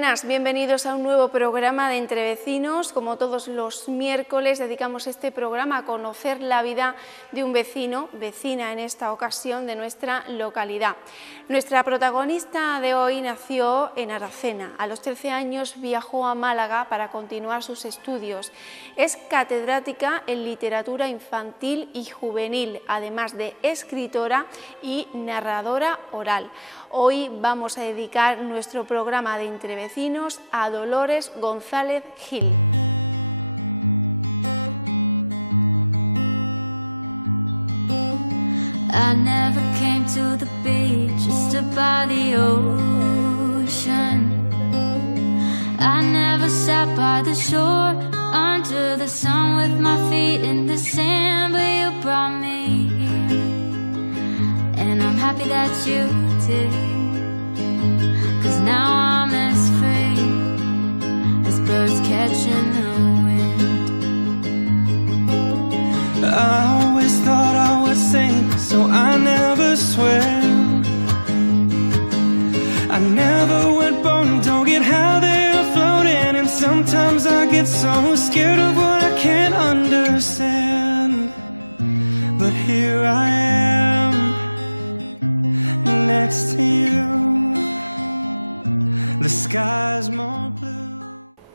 buenas, bienvenidos a un nuevo programa de Entre Vecinos. Como todos los miércoles dedicamos este programa a conocer la vida de un vecino, vecina en esta ocasión de nuestra localidad. Nuestra protagonista de hoy nació en Aracena. A los 13 años viajó a Málaga para continuar sus estudios. Es catedrática en literatura infantil y juvenil, además de escritora y narradora oral. Hoy vamos a dedicar nuestro programa de Entre Vecinos a Dolores González Gil.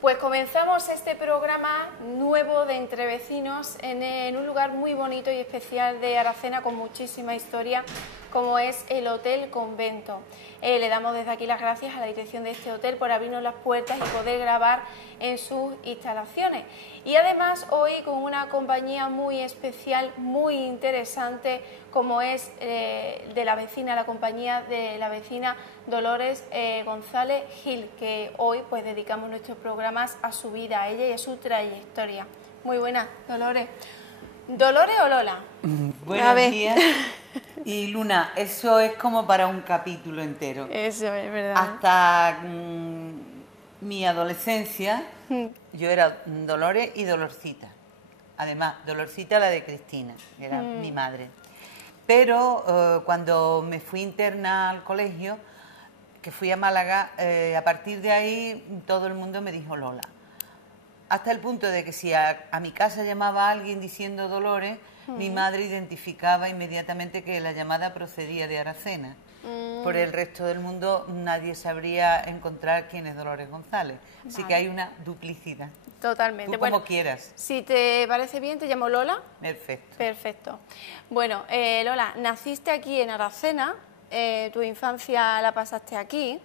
Pues comenzamos este programa nuevo de Entre Vecinos en un lugar muy bonito y especial de Aracena con muchísima historia, como es el Hotel Convento. Le damos desde aquí las gracias a la dirección de este hotel por abrirnos las puertas y poder grabar en sus instalaciones. Y además hoy con una compañía muy especial, muy interesante, como es de la vecina, la compañía de la vecina Dolores González Gil, que hoy pues dedicamos nuestros programas a su vida, a ella y a su trayectoria. Muy buenas, Dolores. ¿Dolores o Lola? Buenos días. Y Luna, eso es como para un capítulo entero. Eso es verdad. Hasta mi adolescencia yo era Dolores y Dolorcita. Además, Dolorcita la de Cristina, que era mi madre. Pero cuando me fui interna al colegio, que fui a Málaga, a partir de ahí todo el mundo me dijo Lola. Hasta el punto de que si a mi casa llamaba a alguien diciendo Dolores, mi madre identificaba inmediatamente que la llamada procedía de Aracena. Por el resto del mundo nadie sabría encontrar quién es Dolores González. Así que hay una duplicidad. Totalmente. Tú como quieras. Si te parece bien, te llamo Lola. Perfecto. Perfecto. Bueno, Lola, naciste aquí en Aracena, tu infancia la pasaste aquí,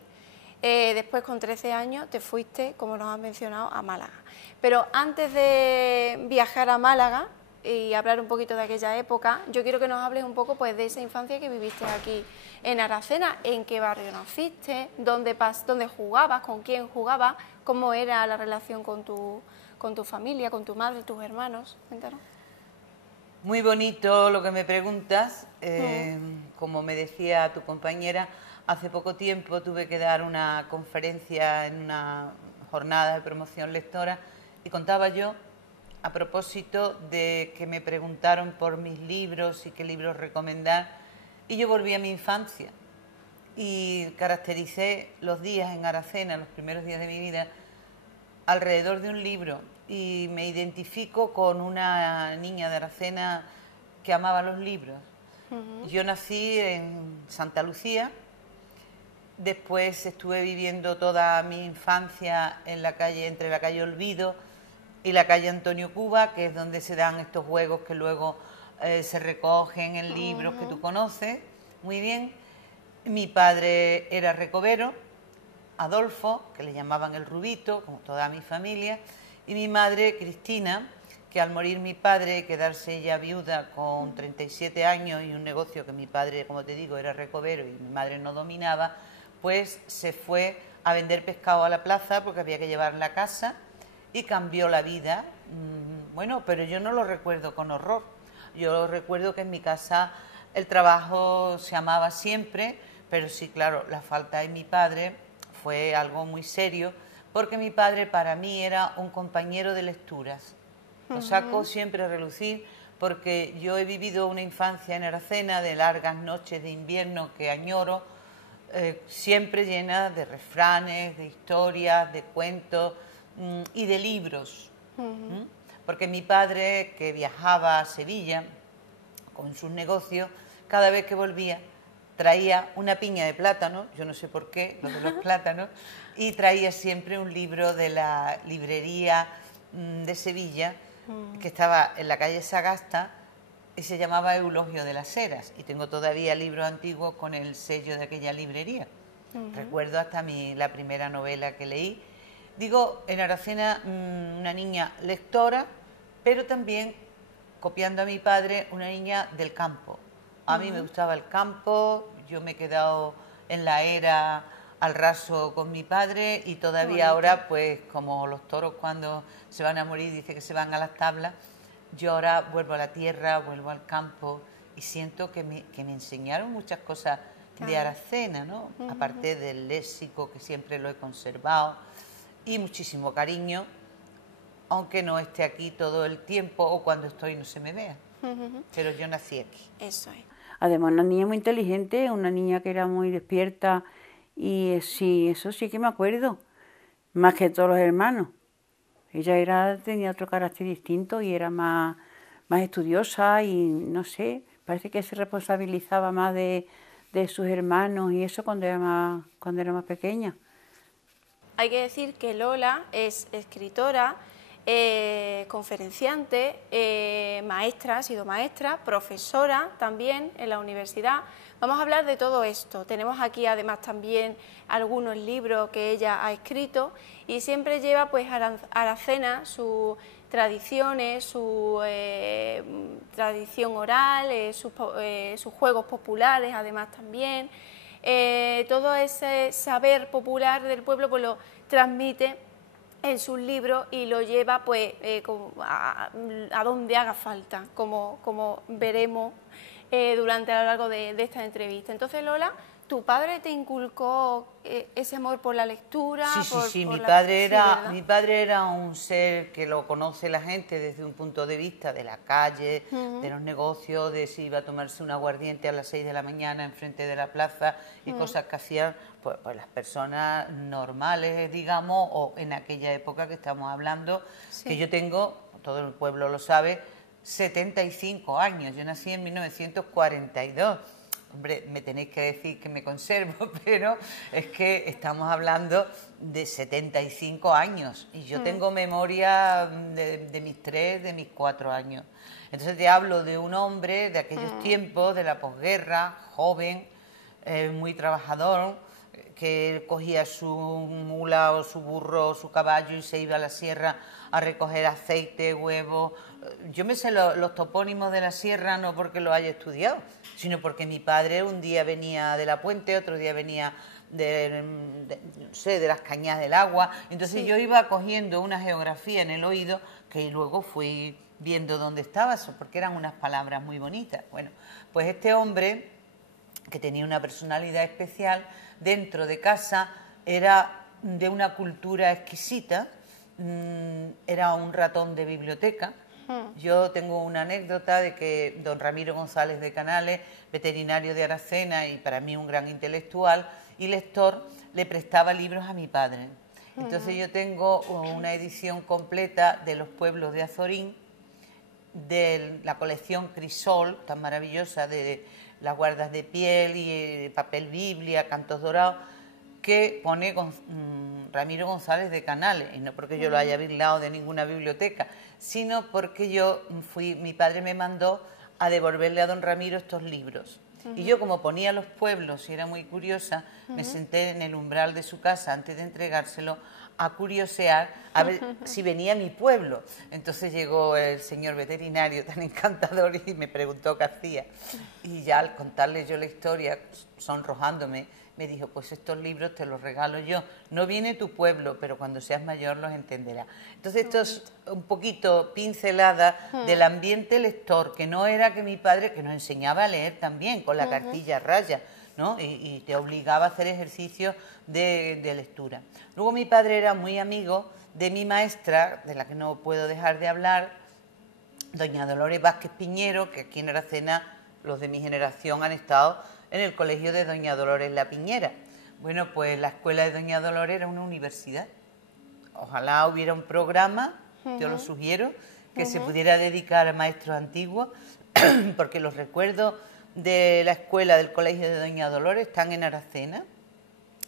después con 13 años te fuiste, como nos has mencionado, a Málaga. Pero antes de viajar a Málaga y hablar un poquito de aquella época, yo quiero que nos hables un poco pues, de esa infancia que viviste aquí en Aracena. ¿En qué barrio naciste? ¿Dónde jugabas? ¿Con quién jugabas? ¿Cómo era la relación con tu familia, con tu madre, tus hermanos? Cuéntanos. Muy bonito lo que me preguntas. Como me decía tu compañera, hace poco tiempo tuve que dar una conferencia en una jornada de promoción lectora y contaba yo, a propósito de que me preguntaron por mis libros y qué libros recomendar, y yo volví a mi infancia y caractericé los días en Aracena, los primeros días de mi vida, alrededor de un libro, y me identifico con una niña de Aracena que amaba los libros. Yo nací en Santa Lucía, después estuve viviendo toda mi infancia en la calle, entre la calle Olvido y la calle Antonio Cuba, que es donde se dan estos juegos que luego se recogen en libros que tú conoces muy bien. Mi padre era recovero, Adolfo, que le llamaban el Rubito, como toda mi familia, y mi madre, Cristina, que al morir mi padre, quedarse ella viuda con 37 años y un negocio que mi padre, como te digo, era recovero y mi madre no dominaba, pues se fue a vender pescado a la plaza porque había que llevarla a casa y cambió la vida. Bueno, pero yo no lo recuerdo con horror. Yo recuerdo que en mi casa el trabajo se amaba siempre, pero sí, claro, la falta de mi padre fue algo muy serio, porque mi padre para mí era un compañero de lecturas. Lo saco siempre a relucir porque yo he vivido una infancia en Aracena de largas noches de invierno que añoro, siempre llena de refranes, de historias, de cuentos y de libros. Porque mi padre, que viajaba a Sevilla con sus negocios, cada vez que volvía traía una piña de plátano, yo no sé por qué, lo de los plátanos, y traía siempre un libro de la librería de Sevilla, que estaba en la calle Sagasta, y se llamaba Eulogio de las Heras, y tengo todavía libros antiguos con el sello de aquella librería. Recuerdo hasta la primera novela que leí. Digo, en Aracena, una niña lectora, pero también, copiando a mi padre, una niña del campo. A mí me gustaba el campo, yo me he quedado en la era al raso con mi padre y todavía ahora, pues como los toros cuando se van a morir dice que se van a las tablas, yo ahora vuelvo a la tierra, vuelvo al campo y siento que me enseñaron muchas cosas de Aracena, ¿no? Aparte del léxico, que siempre lo he conservado, y muchísimo cariño, aunque no esté aquí todo el tiempo o cuando estoy no se me vea. Pero yo nací aquí. Eso es. Además, una niña muy inteligente, una niña que era muy despierta y sí, eso sí que me acuerdo, más que todos los hermanos. Ella tenía otro carácter distinto y era más estudiosa y no sé, parece que se responsabilizaba más de sus hermanos y eso cuando era más pequeña. Hay que decir que Lola es escritora, conferenciante, maestra, ha sido maestra, profesora también en la universidad. Vamos a hablar de todo esto. Tenemos aquí además también algunos libros que ella ha escrito y siempre lleva pues a Aracena sus tradiciones, su tradición oral, sus juegos populares además también. Todo ese saber popular del pueblo pues lo transmite en sus libros y lo lleva pues a donde haga falta, como veremos durante a lo largo de esta entrevista. Entonces, Lola, ¿tu padre te inculcó ese amor por la lectura? Sí, mi padre era un ser que lo conoce la gente desde un punto de vista de la calle, de los negocios, de si iba a tomarse un aguardiente a las 6 de la mañana enfrente de la plaza y cosas que hacían pues las personas normales, digamos, o en aquella época que estamos hablando, que yo tengo, todo el pueblo lo sabe, 75 años, yo nací en 1942. Hombre, me tenéis que decir que me conservo, pero es que estamos hablando de 75 años y yo tengo memoria de mis 3, de mis 4 años. Entonces te hablo de un hombre de aquellos tiempos, de la posguerra, joven, muy trabajador, que cogía su mula o su burro o su caballo y se iba a la sierra a recoger aceite, huevos. Yo me sé los topónimos de la sierra no porque lo haya estudiado, sino porque mi padre un día venía de la Puente, otro día venía no sé, de las cañas del agua. Entonces yo iba cogiendo una geografía en el oído que luego fui viendo dónde estaba, porque eran unas palabras muy bonitas. Bueno, pues este hombre, que tenía una personalidad especial, dentro de casa era de una cultura exquisita, era un ratón de biblioteca. Yo tengo una anécdota de que don Ramiro González de Canales, veterinario de Aracena y para mí un gran intelectual y lector, le prestaba libros a mi padre. Entonces yo tengo una edición completa de Los pueblos de Azorín, de la colección Crisol, tan maravillosa, de las guardas de piel y papel Biblia, cantos dorados, que pone Ramiro González de Canales, y no porque yo lo haya birlado de ninguna biblioteca, sino porque mi padre me mandó a devolverle a don Ramiro estos libros. Y yo, como ponía los pueblos y era muy curiosa, me senté en el umbral de su casa antes de entregárselo a curiosear a ver si venía a mi pueblo. Entonces llegó el señor veterinario tan encantador y me preguntó qué hacía. Y ya al contarle yo la historia, sonrojándome, me dijo, pues estos libros te los regalo yo. No viene tu pueblo, pero cuando seas mayor los entenderás. Entonces esto es un poquito pincelada del ambiente lector, que no era que mi padre, que nos enseñaba a leer también con la cartilla a raya, ¿no? Y te obligaba a hacer ejercicios de lectura. Luego mi padre era muy amigo de mi maestra, de la que no puedo dejar de hablar, doña Dolores Vázquez Piñero, que aquí en Aracena los de mi generación han estado en el colegio de doña Dolores La Piñera. Bueno, pues la escuela de Doña Dolores era una universidad. Ojalá hubiera un programa, yo lo sugiero, que se pudiera dedicar a maestros antiguos, porque los recuerdos de la escuela del colegio de Doña Dolores están en Aracena.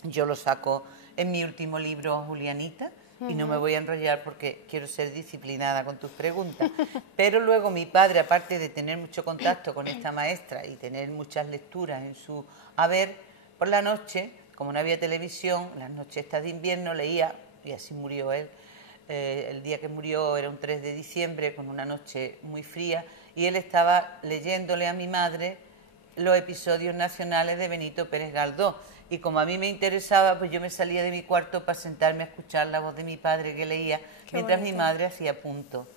Yo lo saco en mi último libro, Julianita, y no me voy a enrollar porque quiero ser disciplinada con tus preguntas. Pero luego mi padre, aparte de tener mucho contacto con esta maestra y tener muchas lecturas en su haber, por la noche, como no había televisión, las noches estas de invierno leía, y así murió él. El día que murió era un 3 de diciembre, con una noche muy fría, y él estaba leyéndole a mi madre los episodios nacionales de Benito Pérez Galdós. Y como a mí me interesaba, pues yo me salía de mi cuarto para sentarme a escuchar la voz de mi padre que leía, mientras mi madre hacía punto.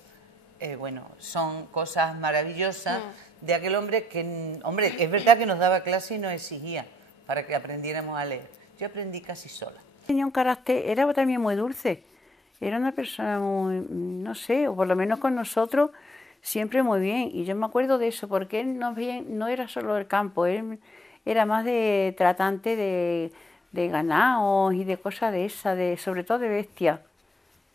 Bueno, son cosas maravillosas de aquel hombre que, hombre, es verdad que nos daba clase y nos exigía para que aprendiéramos a leer. Yo aprendí casi sola. Tenía un carácter, era también muy dulce. Era una persona muy, no sé, o por lo menos con nosotros, siempre muy bien. Y yo me acuerdo de eso, porque él no era solo el campo, él era más de tratante de ganados y de cosas de esas, sobre todo de bestias.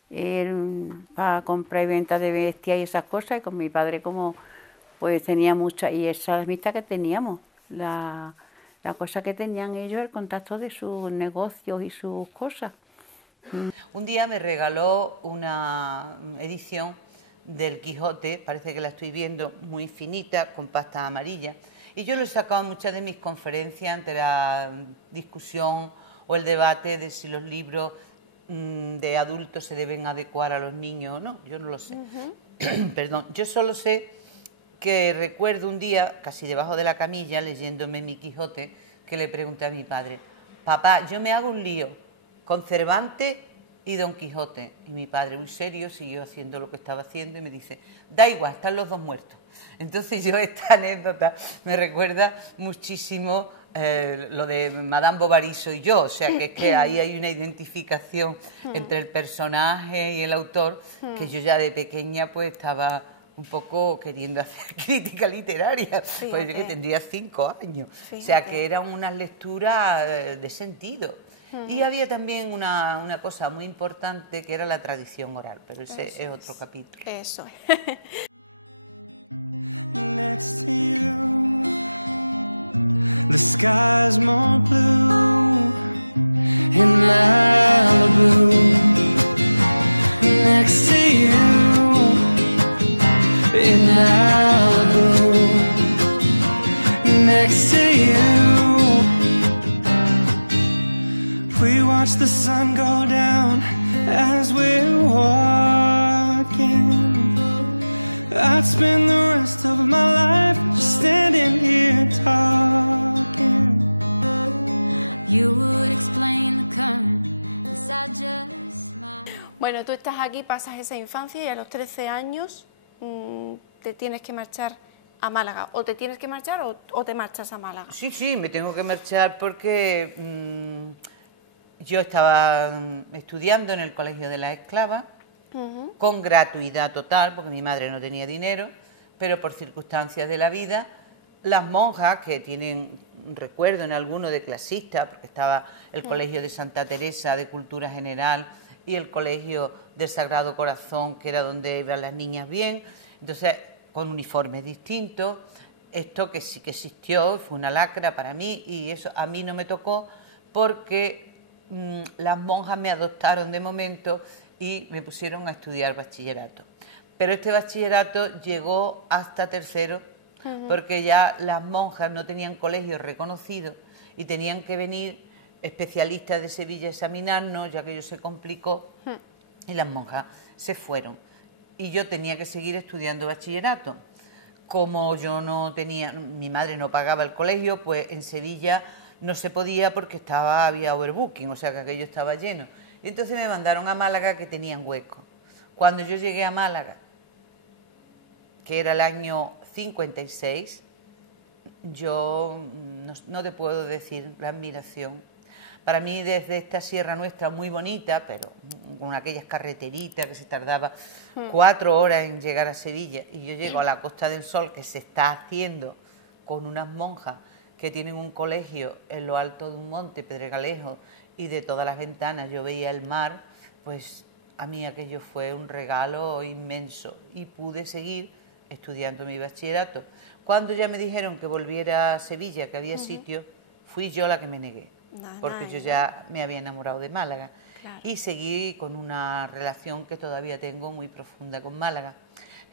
Él para comprar y venta de bestias y esas cosas, y con mi padre como pues tenía muchas, y esa amistad que teníamos, la cosa que tenían ellos, el contacto de sus negocios y sus cosas. Un día me regaló una edición del Quijote, parece que la estoy viendo, muy finita, con pasta amarilla, y yo lo he sacado en muchas de mis conferencias ante la discusión o el debate de si los libros de adultos se deben adecuar a los niños o no. Yo no lo sé. Perdón, yo solo sé que recuerdo un día, casi debajo de la camilla, leyéndome mi Quijote, que le pregunté a mi padre: papá, yo me hago un lío con Cervantes y Don Quijote. Y mi padre, muy serio, siguió haciendo lo que estaba haciendo y me dice: da igual, están los dos muertos. Entonces yo esta anécdota me recuerda muchísimo lo de Madame Bovary soy yo, o sea que es que ahí hay una identificación entre el personaje y el autor, que yo ya de pequeña pues estaba un poco queriendo hacer crítica literaria, pues yo que tendría 5 años, o sea que eran unas lecturas de sentido. Y había también una cosa muy importante que era la tradición oral, pero ese es otro capítulo. Eso es. Bueno, tú estás aquí, pasas esa infancia y a los 13 años te tienes que marchar a Málaga. O te tienes que marchar o te marchas a Málaga. Sí, me tengo que marchar porque yo estaba estudiando en el Colegio de las Esclavas con gratuidad total, porque mi madre no tenía dinero, pero por circunstancias de la vida, las monjas que tienen recuerdo en alguno de clasistas, porque estaba el Colegio de Santa Teresa de Cultura General y el Colegio del Sagrado Corazón, que era donde iban las niñas bien, entonces con uniformes distintos. Esto que sí que existió, fue una lacra para mí, y eso a mí no me tocó porque las monjas me adoptaron de momento y me pusieron a estudiar bachillerato. Pero este bachillerato llegó hasta tercero, porque ya las monjas no tenían colegio reconocido y tenían que venir especialistas de Sevilla a examinarnos, ya que ello se complicó, y las monjas se fueron. Y yo tenía que seguir estudiando bachillerato. Como yo no tenía, mi madre no pagaba el colegio, pues en Sevilla no se podía porque había overbooking, o sea que aquello estaba lleno. Y entonces me mandaron a Málaga, que tenían hueco. Cuando yo llegué a Málaga, que era el año 56, yo no te puedo decir la admiración. Para mí, desde esta sierra nuestra muy bonita, pero con aquellas carreteritas que se tardaba 4 horas en llegar a Sevilla, y yo llego a la Costa del Sol, que se está haciendo con unas monjas que tienen un colegio en lo alto de un monte, Pedregalejo, y de todas las ventanas yo veía el mar, pues a mí aquello fue un regalo inmenso y pude seguir estudiando mi bachillerato. Cuando ya me dijeron que volviera a Sevilla, que había sitio, fui yo la que me negué, porque yo ya me había enamorado de Málaga. Claro. Y seguí con una relación que todavía tengo muy profunda con Málaga.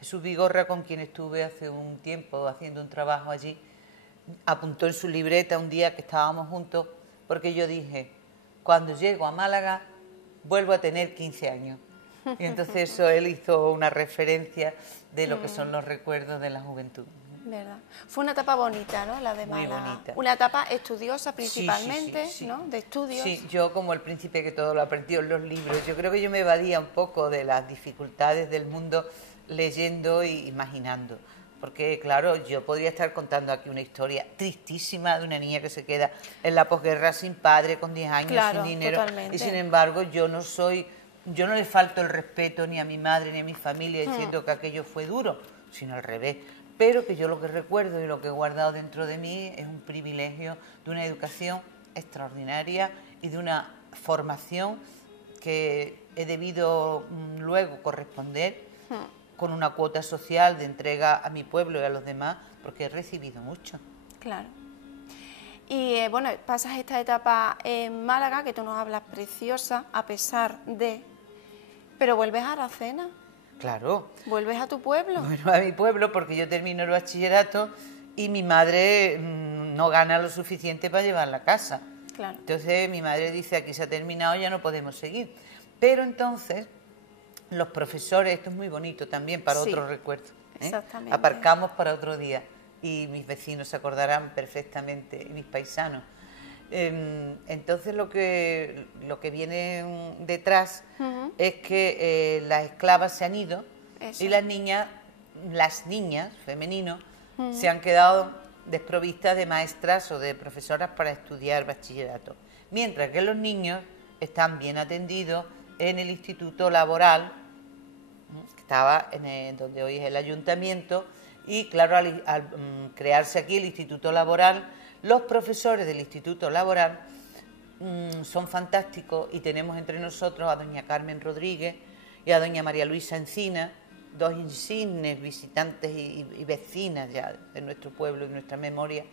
Jesús Vigorra, con quien estuve hace un tiempo haciendo un trabajo allí, apuntó en su libreta un día que estábamos juntos, porque yo dije, cuando llego a Málaga vuelvo a tener 15 años. Y entonces eso él hizo una referencia de lo que son los recuerdos de la juventud. ¿Verdad? Fue una etapa bonita, ¿no? La de Málaga. Muy bonita. Una etapa estudiosa principalmente, sí, ¿no? De estudios. Sí, yo como el príncipe que todo lo aprendió en los libros, yo creo que yo me evadía un poco de las dificultades del mundo leyendo e imaginando. Porque, claro, yo podría estar contando aquí una historia tristísima de una niña que se queda en la posguerra sin padre, con 10 años, claro, sin dinero. Totalmente. Y sin embargo, yo no le falto el respeto ni a mi madre ni a mi familia diciendo que aquello fue duro, sino al revés. Pero que yo lo que recuerdo y lo que he guardado dentro de mí es un privilegio de una educación extraordinaria y de una formación que he debido luego corresponder con una cuota social de entrega a mi pueblo y a los demás, porque he recibido mucho. Claro. Y bueno, pasas esta etapa en Málaga, que tú nos hablas preciosa, a pesar de... Pero vuelves a Aracena. Claro. ¿Vuelves a tu pueblo? Bueno, a mi pueblo, porque yo termino el bachillerato y mi madre no gana lo suficiente para llevarla a casa. Claro. Entonces mi madre dice, aquí se ha terminado, ya no podemos seguir. Pero entonces los profesores, esto es muy bonito también para otro recuerdo. Exactamente. Aparcamos para otro día y mis vecinos se acordarán perfectamente, y mis paisanos. Entonces lo que viene detrás es que las esclavas se han ido y las niñas femeninos se han quedado desprovistas de maestras o de profesoras para estudiar bachillerato, mientras que los niños están bien atendidos en el Instituto Laboral, que estaba donde hoy es el ayuntamiento, y claro, al crearse aquí el Instituto Laboral, los profesores del Instituto Laboral son fantásticos y tenemos entre nosotros a doña Carmen Rodríguez y a doña María Luisa Encina, dos insignes visitantes y vecinas ya de nuestro pueblo y nuestra memoria,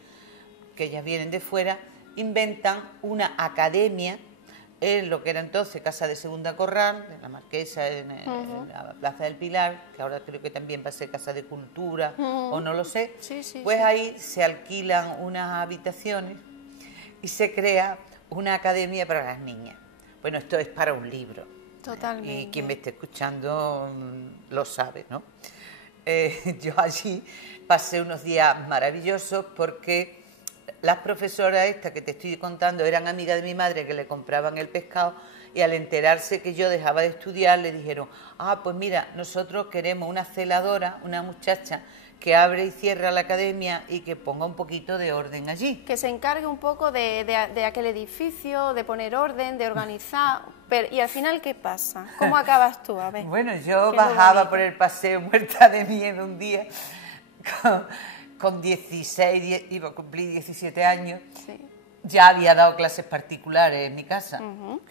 que ellas vienen de fuera, inventan una academia en lo que era entonces Casa de Segunda Corral, de la Marquesa, en la Plaza del Pilar, que ahora creo que también va a ser Casa de Cultura, o no lo sé. Pues ahí se alquilan unas habitaciones y se crea una academia para las niñas. Bueno, esto es para un libro. Totalmente. Y quien me esté escuchando lo sabe, ¿no? Yo allí pasé unos días maravillosos porque las profesoras estas que te estoy contando eran amigas de mi madre, que le compraban el pescado, y al enterarse que yo dejaba de estudiar le dijeron, pues mira, nosotros queremos una celadora, una muchacha que abre y cierra la academia y que ponga un poquito de orden allí. Que se encargue un poco de aquel edificio, de poner orden, de organizar. Pero, ¿y al final qué pasa? ¿Cómo acabas tú? A ver. Bueno, yo bajaba por el paseo muerta de miedo un día con 16, iba a cumplir 17 años. Sí. Ya había dado clases particulares en mi casa,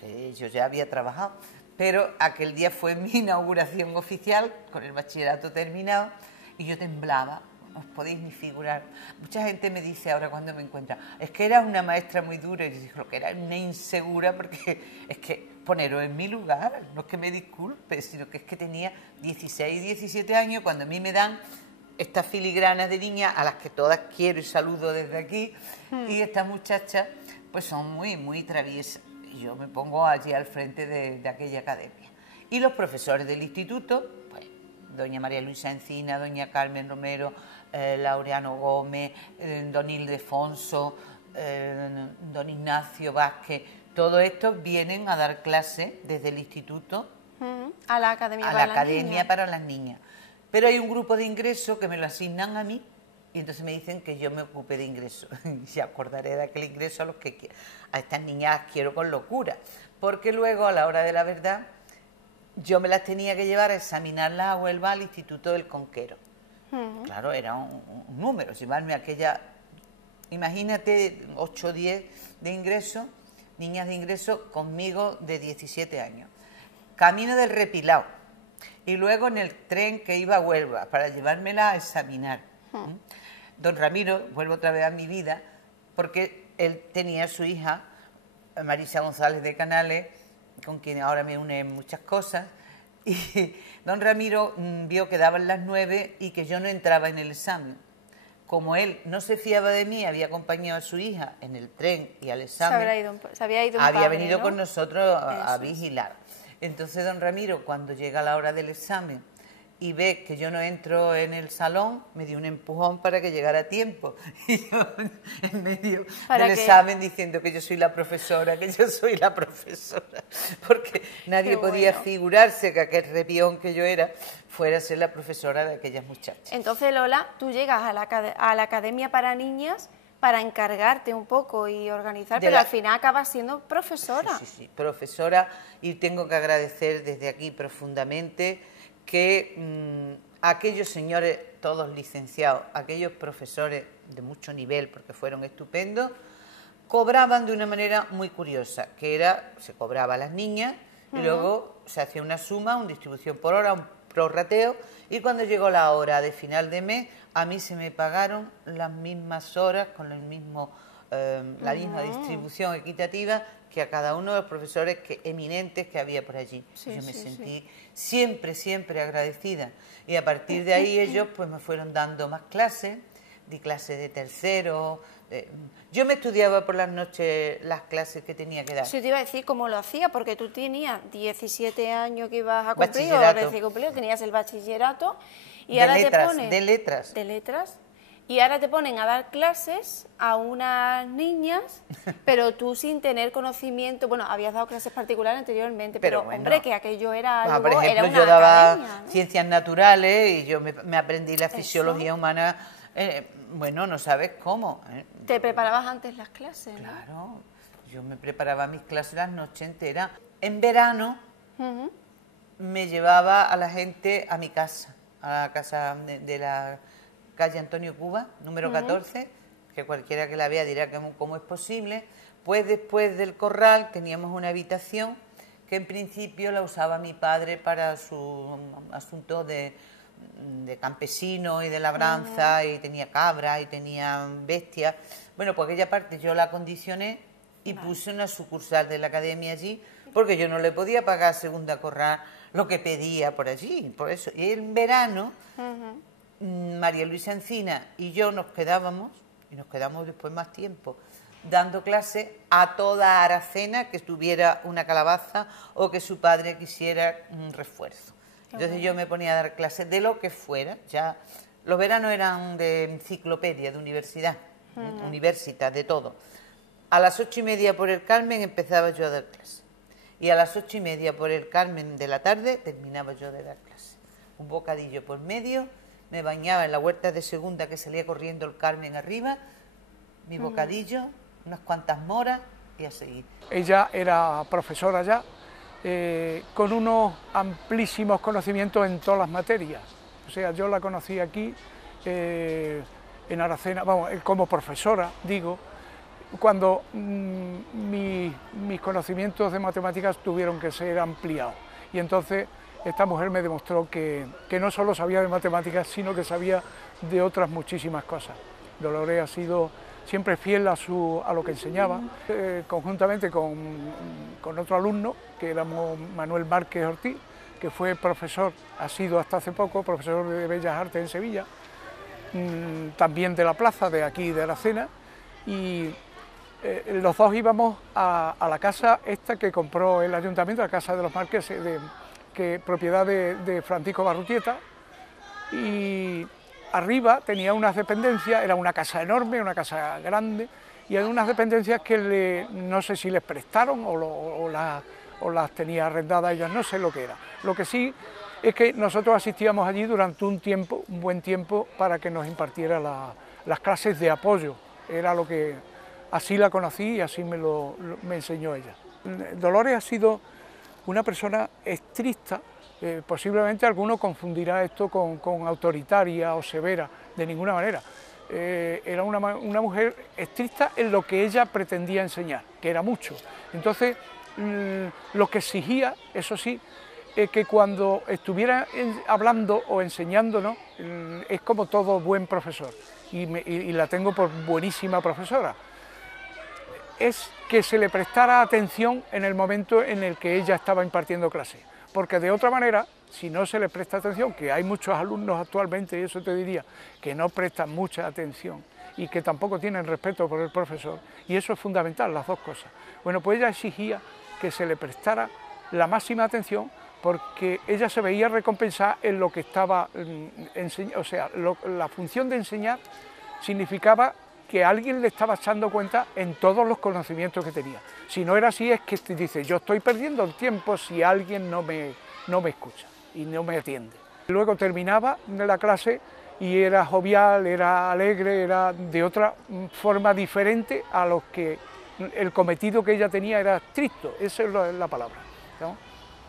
que yo ya había trabajado, pero aquel día fue mi inauguración oficial, con el bachillerato terminado, y yo temblaba, no os podéis ni figurar. Mucha gente me dice ahora cuando me encuentra, es que era una maestra muy dura, y yo digo, que era una insegura, porque es que poneros en mi lugar, no es que me disculpe, sino que es que tenía 16, 17 años, cuando a mí me dan estas filigranas de niñas, a las que todas quiero y saludo desde aquí, y estas muchachas pues son muy, muy traviesas. Y yo me pongo allí al frente de aquella academia. Y los profesores del instituto, pues doña María Luisa Encina, doña Carmen Romero, Laureano Gómez, don Ildefonso, don Ignacio Vázquez, todos estos vienen a dar clase desde el instituto a la academia, para las niñas. Pero hay un grupo de ingreso que me lo asignan a mí y entonces me dicen que yo me ocupe de ingreso. Y se acordaré de aquel ingreso a estas niñas quiero con locura. Porque luego, a la hora de la verdad, yo me las tenía que llevar a examinarlas a Huelva al Instituto del Conquero. Claro, era un número. Llevarme a aquella imagínate 8 o 10 de ingreso, niñas de ingreso conmigo de 17 años. Camino del Repilao y luego en el tren que iba a Huelva para llevármela a examinar. Don Ramiro, vuelvo otra vez a mi vida, porque él tenía a su hija, Marisa González de Canales, con quien ahora me une muchas cosas, y don Ramiro vio que daban las 9 y que yo no entraba en el examen. Como él no se fiaba de mí, había acompañado a su hija en el tren y al examen, había venido, ¿no?, con nosotros a vigilar. Entonces don Ramiro, cuando llega la hora del examen y ve que yo no entro en el salón, me dio un empujón para que llegara a tiempo. Y yo en medio del examen diciendo que yo soy la profesora, que yo soy la profesora, porque nadie podía figurarse que aquel repión que yo era fuera a ser la profesora de aquellas muchachas. Entonces, Lola, tú llegas a la Academia para Niñas para encargarte un poco y organizar, pero al final acabas siendo profesora. Sí, profesora, y tengo que agradecer desde aquí profundamente que aquellos señores, todos licenciados, aquellos profesores de mucho nivel, porque fueron estupendos, cobraban de una manera muy curiosa, que era, se cobraba a las niñas y luego se hacía una suma, una distribución por hora, un prorrateo, y cuando llegó la hora de final de mes, a mí se me pagaron las mismas horas con el mismo, la misma distribución equitativa que a cada uno de los profesores eminentes que había por allí. Yo me sentí siempre agradecida, y a partir de ahí ellos pues me fueron dando más clases, di clases de tercero. Yo me estudiaba por las noches las clases que tenía que dar. Sí, te iba a decir cómo lo hacía, porque tú tenías 17 años que ibas a cumplir, o recién cumplido, tenías el bachillerato, y ahora te ponen... De letras. De letras. Y ahora te ponen a dar clases a unas niñas, pero tú sin tener conocimiento. Bueno, habías dado clases particulares anteriormente, pero bueno, hombre, que aquello era algo, por ejemplo, era una yo daba academia, ¿no?, ciencias naturales, y yo me aprendí la fisiología humana, bueno, no sabes cómo. ¿Te preparabas antes las clases? Claro, ¿no? Yo me preparaba mis clases las noches enteras. En verano me llevaba a la gente a mi casa, a la casa de la calle Antonio Cuba, número 14, que cualquiera que la vea dirá que cómo es posible. Pues después del corral teníamos una habitación que en principio la usaba mi padre para su asunto de campesino y de labranza, y tenía cabras y tenía bestias. Bueno, pues aquella parte yo la acondicioné y puse una sucursal de la academia allí, porque yo no le podía pagar segunda corral lo que pedía por allí. Por eso, y en verano, María Luisa Encina y yo nos quedábamos, y nos quedamos después más tiempo, dando clases a toda Aracena que tuviera una calabaza o que su padre quisiera un refuerzo. Entonces yo me ponía a dar clases de lo que fuera. Ya los veranos eran de enciclopedia, de universidad, universitas, de todo. A las 8:30 por el Carmen empezaba yo a dar clases, y a las 8:30 por el Carmen de la tarde terminaba yo de dar clases. Un bocadillo por medio, me bañaba en la huerta de segunda que salía corriendo el Carmen arriba, mi bocadillo, unas cuantas moras y a seguir. Ella era profesora ya, con unos amplísimos conocimientos en todas las materias. O sea, yo la conocí aquí, en Aracena, vamos, como profesora, digo, cuando mis conocimientos de matemáticas tuvieron que ser ampliados. Y entonces esta mujer me demostró que no solo sabía de matemáticas, sino que sabía de otras muchísimas cosas. Dolores ha sido siempre fiel a lo que enseñaba, conjuntamente con otro alumno, que éramos Manuel Márquez Ortiz, que fue profesor, ha sido hasta hace poco profesor de Bellas Artes en Sevilla, también de la plaza de aquí de Aracena, y los dos íbamos a la casa esta que compró el ayuntamiento, la casa de los Márquez, propiedad de Francisco Barrutieta, y arriba tenía unas dependencias, era una casa enorme, una casa grande, y hay unas dependencias que no sé si les prestaron o las tenía arrendadas ellas, no sé lo que era. Lo que sí es que nosotros asistíamos allí durante un buen tiempo, para que nos impartiera las clases de apoyo. Era lo que, así la conocí y así me enseñó ella. Dolores ha sido una persona estricta. Posiblemente alguno confundirá esto con autoritaria o severa, de ninguna manera. era una mujer estricta en lo que ella pretendía enseñar, que era mucho. Entonces, lo que exigía, eso sí, que cuando estuviera hablando o enseñándonos, es como todo buen profesor, y la tengo por buenísima profesora, es que se le prestara atención en el momento en el que ella estaba impartiendo clase, porque de otra manera, si no se le presta atención, que hay muchos alumnos actualmente, y eso te diría, que no prestan mucha atención y que tampoco tienen respeto por el profesor, y eso es fundamental, las dos cosas. Bueno, pues ella exigía que se le prestara la máxima atención, porque ella se veía recompensada en lo que estaba enseñando, o sea, la función de enseñar significaba que alguien le estaba echando cuenta en todos los conocimientos que tenía. Si no era así, es que dice, yo estoy perdiendo el tiempo si alguien no me escucha y no me atiende. Luego terminaba la clase y era jovial, era alegre, era de otra forma diferente a lo que el cometido que ella tenía era estricto, esa es la palabra, ¿no?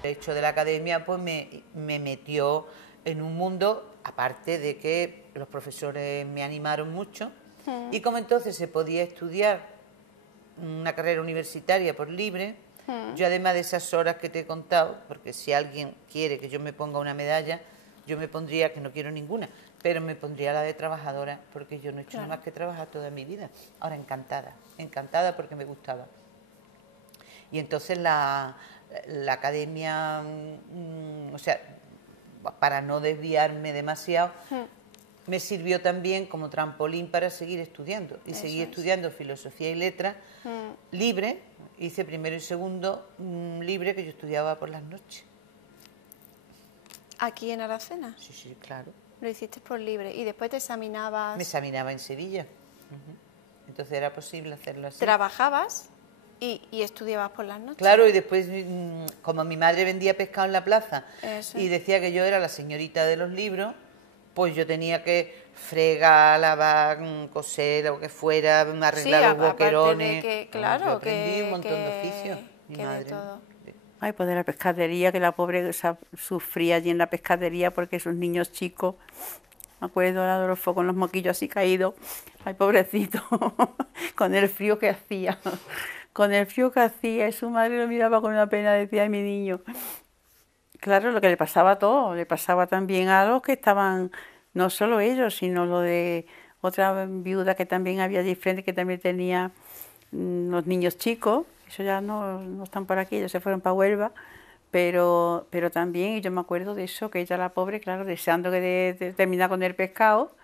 El hecho de la academia pues me metió en un mundo, aparte de que los profesores me animaron mucho, y como entonces se podía estudiar una carrera universitaria por libre, yo además de esas horas que te he contado, porque si alguien quiere que yo me ponga una medalla, yo me pondría, que no quiero ninguna, pero me pondría la de trabajadora, porque yo no he hecho nada más que trabajar toda mi vida. Ahora encantada, encantada porque me gustaba. Y entonces la academia, o sea, para no desviarme demasiado, me sirvió también como trampolín para seguir estudiando. Y seguí estudiando filosofía y letras libre. Hice primero y segundo libre, que yo estudiaba por las noches. ¿Aquí en Aracena? Sí, sí, claro. Lo hiciste por libre y después te examinabas. Me examinaba en Sevilla. Entonces era posible hacerlo así. ¿Trabajabas y estudiabas por las noches? Claro, y después, como mi madre vendía pescado en la plaza y decía que yo era la señorita de los libros, pues yo tenía que fregar, lavar, coser, lo que fuera, arreglar los boquerones. Que, claro, yo aprendí un montón de oficios. Mi que madre. de todo. Ay, pues de la pescadería, que la pobre sufría allí en la pescadería porque sus niños chicos, me acuerdo de Adolfo con los moquillos así caídos, ay, pobrecito, con el frío que hacía, y su madre lo miraba con una pena, decía, ay, mi niño. Claro, lo que le pasaba a todos, le pasaba también a los que estaban, no solo ellos, sino lo de otra viuda que también había allí frente, que también tenía los niños chicos. Eso ya no están por aquí, ellos se fueron para Huelva, pero también, y yo me acuerdo de eso, que ella, la pobre, claro, deseando que terminar con el pescado,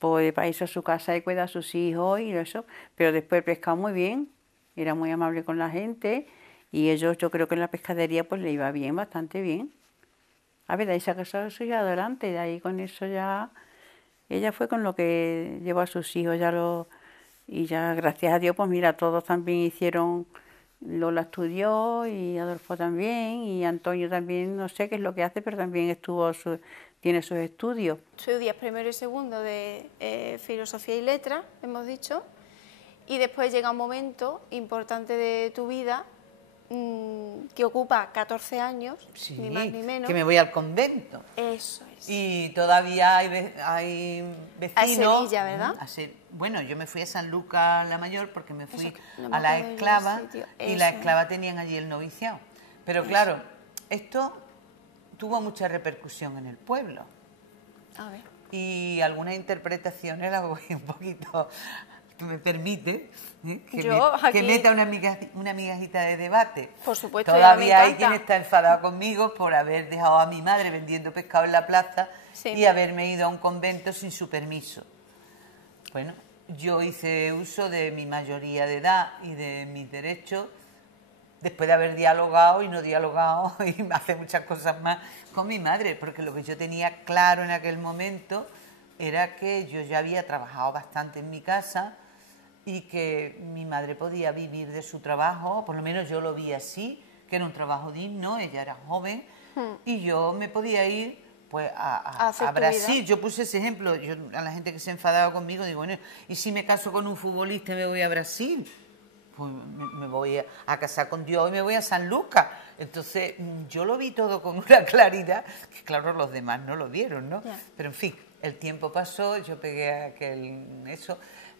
pues para irse a su casa y cuidar a sus hijos y eso, pero después el pescado muy bien, era muy amable con la gente, y ellos, yo creo que en la pescadería pues le iba bien, bastante bien. A ver, de ahí se casó eso ya adelante, y de ahí con eso ya, ella fue con lo que llevó a sus hijos, y ya gracias a Dios, pues mira, todos también hicieron. Lola estudió y Adolfo también y Antonio también, no sé qué es lo que hace, pero también tiene sus estudios. Estudias primero y segundo de filosofía y letras, hemos dicho, y después llega un momento importante de tu vida que ocupa 14 años, Sí, ni más ni menos. que me voy al convento. Eso es. Y todavía hay vecinos. A Sevilla, ¿verdad? Bueno, yo me fui a San Lucas la Mayor porque me fui no me a la acuerdo yo esclava del sitio. y la Eso. esclava tenían allí el noviciado. Pero claro, esto tuvo mucha repercusión en el pueblo. A ver. Y algunas interpretaciones las voy un poquito, me permite, Yo que aquí- meta una migajita de debate. Por supuesto, Todavía ya me hay quien encanta. está enfadado conmigo por haber dejado a mi madre vendiendo pescado en la plaza Sí. y haberme ido a un convento sin su permiso. Bueno, yo hice uso de mi mayoría de edad y de mis derechos después de haber dialogado y no dialogado y hacer muchas cosas más con mi madre, porque lo que yo tenía claro en aquel momento era que yo ya había trabajado bastante en mi casa y que mi madre podía vivir de su trabajo, por lo menos yo lo vi así, que era un trabajo digno, ella era joven y yo me podía ir pues hacer a tu Brasil. vida. Yo puse ese ejemplo, yo, a la gente que se enfadaba conmigo digo, bueno, ¿y si me caso con un futbolista y me voy a Brasil? Pues me voy a casar con Dios y me voy a San Lucas. Entonces yo lo vi todo con una claridad que claro, los demás no lo vieron, ¿no? Ya. Pero en fin, el tiempo pasó, yo pegué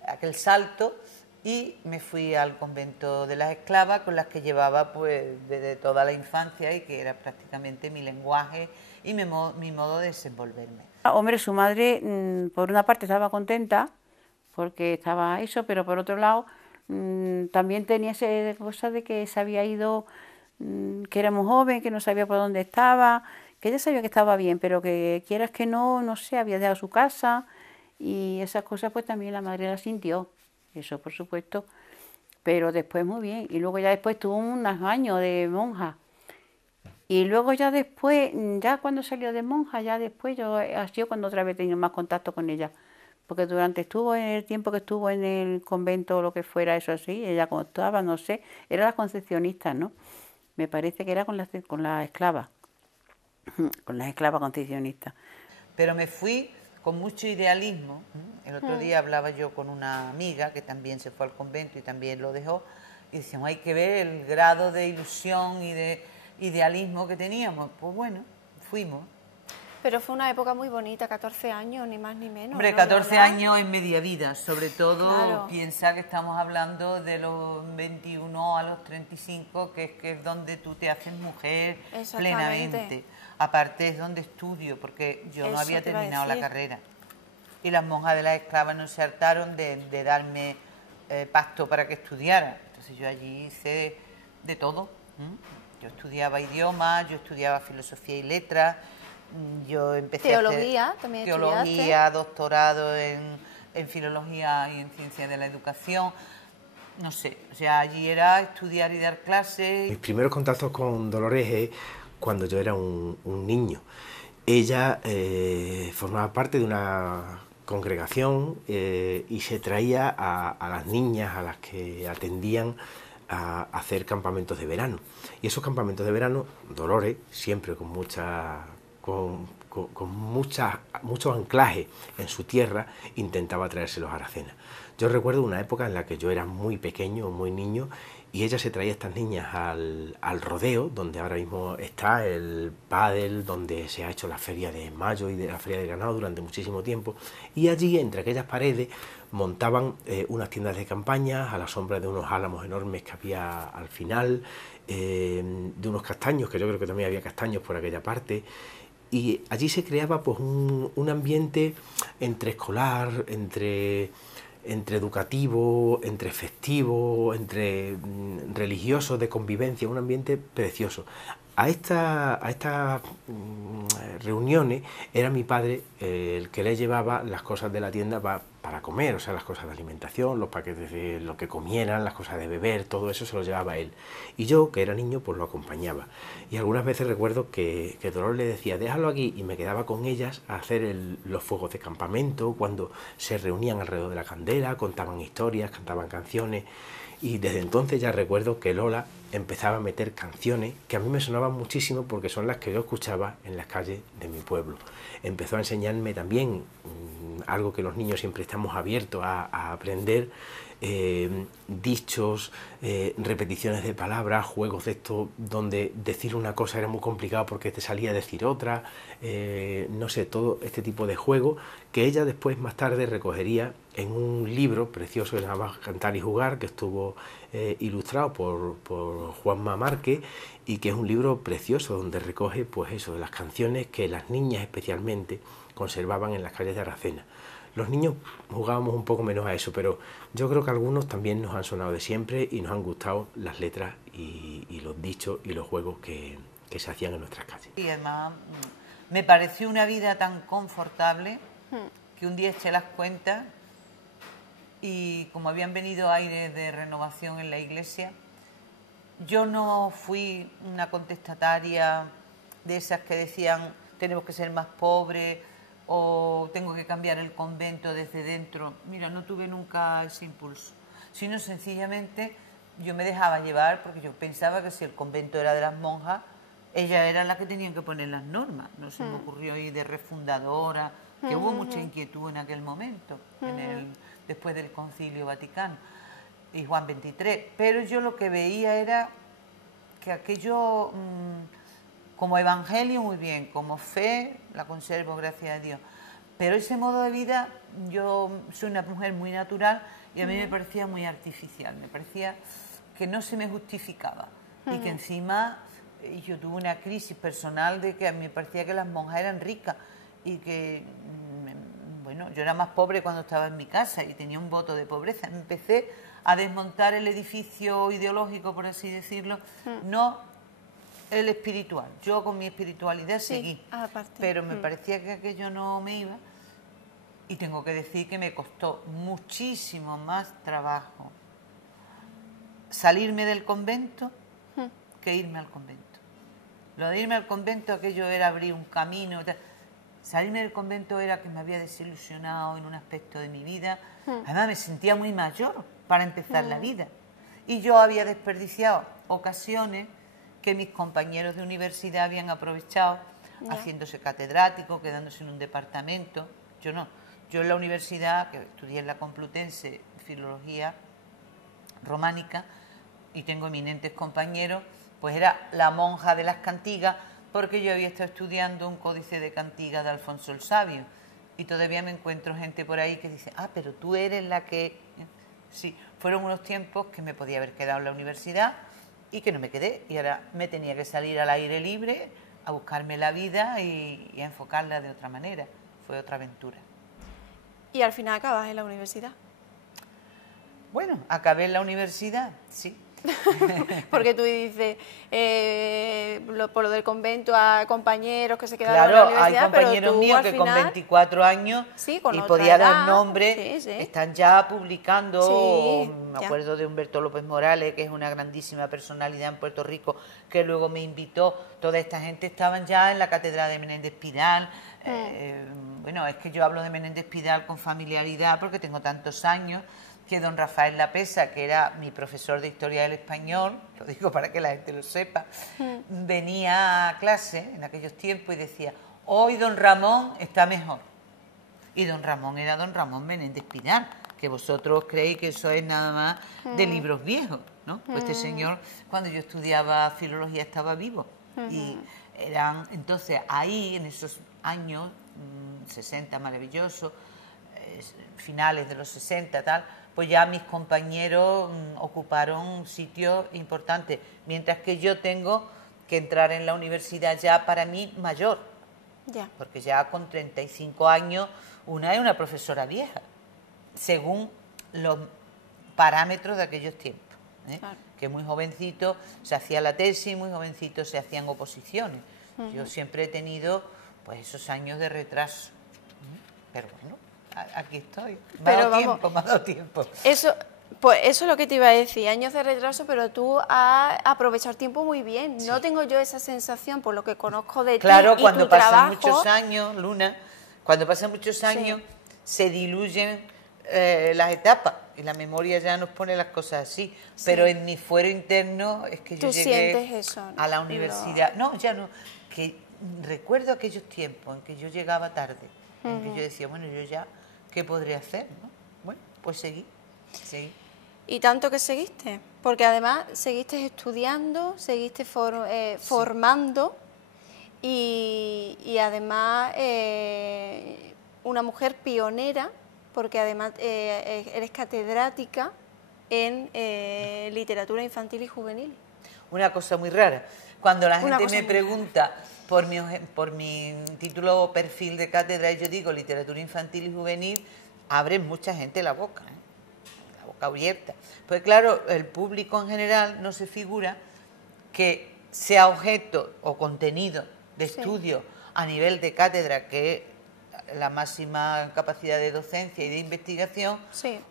aquel salto y me fui al convento de las esclavas, con las que llevaba pues desde toda la infancia y que era prácticamente mi lenguaje y mi modo de desenvolverme. Hombre, su madre por una parte estaba contenta porque estaba eso, pero por otro lado también tenía esa cosa de que se había ido, que era muy joven, que no sabía por dónde estaba, que ella sabía que estaba bien, pero que quieras que no, no sé, había dejado su casa y esas cosas pues también la madre las sintió, eso por supuesto, pero después muy bien, y luego ya después tuvo unos años de monja. Y luego ya después, ya cuando salió de monja, ya después ha sido cuando otra vez he tenido más contacto con ella. Porque durante en el tiempo que estuvo en el convento o lo que fuera, eso así, ella como estaba, no sé, era la concepcionista, ¿no? Me parece que era con las esclavas, con las esclavas concepcionistas. Pero me fui con mucho idealismo. El otro día hablaba yo con una amiga que también se fue al convento y también lo dejó, y decíamos, hay que ver el grado de ilusión y de idealismo que teníamos. Pues bueno, fuimos. Pero fue una época muy bonita, 14 años, ni más ni menos. Hombre, ¿no? 14 años en media vida, sobre todo Claro. Piensa que estamos hablando de los 21 a los 35, que es donde tú te haces mujer plenamente. Aparte es donde estudio, porque yo no había terminado la carrera. Y las monjas de las esclavas no se hartaron de darme pacto para que estudiara. Entonces yo allí hice de todo. Yo estudiaba idiomas, yo estudiaba filosofía y letras, yo empecé teología, a hacer también teología, doctorado en filología y en ciencia de la educación. No sé, o sea, allí era estudiar y dar clases. Mis primeros contactos con Dolores es cuando yo era un niño. Ella formaba parte de una congregación y se traía a las niñas a las que atendían a hacer campamentos de verano. Y esos campamentos de verano, Dolores, siempre con mucho anclaje en su tierra, intentaba traérselos a Aracena. Yo recuerdo una época en la que yo era muy pequeño, muy niño, y ella se traía a estas niñas al rodeo, donde ahora mismo está el pádel, donde se ha hecho la feria de mayo y de la feria de ganado durante muchísimo tiempo, y allí, entre aquellas paredes, montaban unas tiendas de campaña a la sombra de unos álamos enormes que había al final, de unos castaños, que yo creo que también había castaños por aquella parte, y allí se creaba pues un ambiente entre escolar, entre educativo, entre festivo, entre religioso, de convivencia, un ambiente precioso. A estas reuniones era mi padre el que le llevaba las cosas de la tienda para comer, o sea, las cosas de alimentación, los paquetes de lo que comieran, las cosas de beber, todo eso se lo llevaba él. Y yo, que era niño, pues lo acompañaba. Y algunas veces recuerdo que Dolores le decía, déjalo aquí, y me quedaba con ellas a hacer los fuegos de campamento, cuando se reunían alrededor de la candela, contaban historias, cantaban canciones. Y desde entonces ya recuerdo que Lola empezaba a meter canciones que a mí me sonaban muchísimo porque son las que yo escuchaba en las calles de mi pueblo. Empezó a enseñarme también algo que los niños siempre estamos abiertos a aprender, dichos, repeticiones de palabras, juegos de estos donde decir una cosa era muy complicado porque te salía a decir otra, no sé, todo este tipo de juegos que ella después más tarde recogería en un libro precioso que se llamaba Cantar y Jugar, que estuvo ilustrado por Juanma Márquez, y que es un libro precioso donde recoge pues eso, de las canciones que las niñas especialmente conservaban en las calles de Aracena. Los niños jugábamos un poco menos a eso, pero yo creo que algunos también nos han sonado de siempre y nos han gustado las letras y los dichos y los juegos que se hacían en nuestras calles. Y además me pareció una vida tan confortable que un día eché las cuentas y como habían venido aires de renovación en la iglesia, yo no fui una contestataria de esas que decían tenemos que ser más pobres o tengo que cambiar el convento desde dentro. Mira, no tuve nunca ese impulso, sino sencillamente yo me dejaba llevar porque yo pensaba que si el convento era de las monjas, ella era la que tenía que poner las normas. No se me ocurrió ir de refundadora, que hubo mucha inquietud en aquel momento, después del Concilio Vaticano y Juan XXIII, pero yo lo que veía era que aquello, como evangelio muy bien, como fe la conservo, gracias a Dios, Pero ese modo de vida, yo soy una mujer muy natural y a mí me parecía muy artificial, me parecía que no se me justificaba y que encima yo tuve una crisis personal de que a mí me parecía que las monjas eran ricas y que, bueno, yo era más pobre cuando estaba en mi casa y tenía un voto de pobreza. Empecé a desmontar el edificio ideológico, por así decirlo, no el espiritual. Yo con mi espiritualidad seguí, pero me parecía que aquello no me iba. Y tengo que decir que me costó muchísimo más trabajo salirme del convento que irme al convento. Lo de irme al convento, aquello era abrir un camino. Salirme del convento era que me había desilusionado en un aspecto de mi vida. Además me sentía muy mayor para empezar la vida. Y yo había desperdiciado ocasiones que mis compañeros de universidad habían aprovechado, haciéndose catedráticos, quedándose en un departamento. Yo no. Yo en la universidad, que estudié en la Complutense, filología románica, y tengo eminentes compañeros, pues era la monja de las cantigas, porque yo había estado estudiando un códice de cantigas de Alfonso el Sabio, y todavía me encuentro gente por ahí que dice, ah, pero tú eres la que... Sí, fueron unos tiempos que me podía haber quedado en la universidad y que no me quedé, y ahora me tenía que salir al aire libre a buscarme la vida y a enfocarla de otra manera. Fue otra aventura. Y al final acabas en la universidad. Bueno, acabé en la universidad, sí. Porque tú dices, por lo del convento, a compañeros que se quedaron en la universidad, hay compañeros míos que con 24 años y podía dar nombre, están ya publicando. Me acuerdo de Humberto López Morales, que es una grandísima personalidad en Puerto Rico, que luego me invitó. Toda esta gente estaban ya en la cátedra de Menéndez Pidal. Bueno, es que yo hablo de Menéndez Pidal con familiaridad porque tengo tantos años, que don Rafael Lapesa, que era mi profesor de Historia del Español, lo digo para que la gente lo sepa, venía a clase en aquellos tiempos y decía, hoy don Ramón está mejor. Y don Ramón era don Ramón Menéndez Pidal, que vosotros creéis que eso es nada más de libros viejos, ¿no? Pues este señor, cuando yo estudiaba filología, estaba vivo. Y eran, entonces, ahí, en esos años 60 maravillosos, finales de los 60, tal, pues ya mis compañeros ocuparon sitios importantes, mientras que yo tengo que entrar en la universidad ya para mí mayor, porque ya con 35 años una es una profesora vieja, según los parámetros de aquellos tiempos, que muy jovencito se hacía la tesis, muy jovencito se hacían oposiciones. Yo siempre he tenido pues esos años de retraso, pero bueno, aquí estoy, me ha dado tiempo. Eso, pues eso es lo que te iba a decir, años de retraso, pero tú has aprovechado el tiempo muy bien. No tengo yo esa sensación, por lo que conozco de ti y tu trabajo. Claro, cuando pasan muchos años, Luna, cuando pasan muchos años, se diluyen las etapas y la memoria ya nos pone las cosas así. Pero en mi fuero interno es que yo llegué a la universidad. No, ya no, que recuerdo aquellos tiempos en que yo llegaba tarde, en que yo decía, bueno, yo ya... ¿qué podría hacer? ¿No? Bueno, pues seguí. ¿Y tanto que seguiste? Porque además seguiste estudiando, seguiste formando y además una mujer pionera, porque además eres catedrática en literatura infantil y juvenil. Una cosa muy rara. Cuando la gente me pregunta por mi título perfil de cátedra, yo digo literatura infantil y juvenil, abre mucha gente la boca abierta. Pues claro, el público en general no se figura que sea objeto o contenido de estudio a nivel de cátedra, que es la máxima capacidad de docencia y de investigación,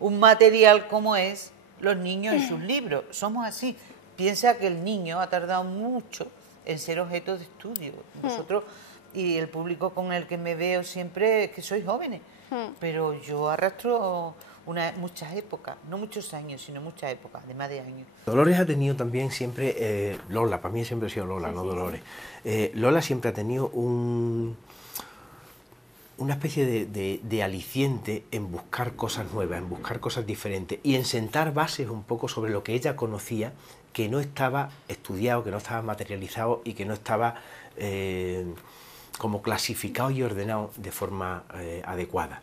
un material como es los niños y sus libros. Somos así. Piensa que el niño ha tardado mucho en ser objeto de estudio. Vosotros y el público con el que me veo siempre es que sois jóvenes, pero yo arrastro muchas épocas, no muchos años, sino muchas épocas, de más de años. Dolores ha tenido también siempre, Lola, para mí siempre ha sido Lola, no Dolores. Lola siempre ha tenido una especie de aliciente en buscar cosas nuevas, en buscar cosas diferentes y en sentar bases un poco sobre lo que ella conocía, que no estaba estudiado, que no estaba materializado y que no estaba como clasificados y ordenados de forma adecuada.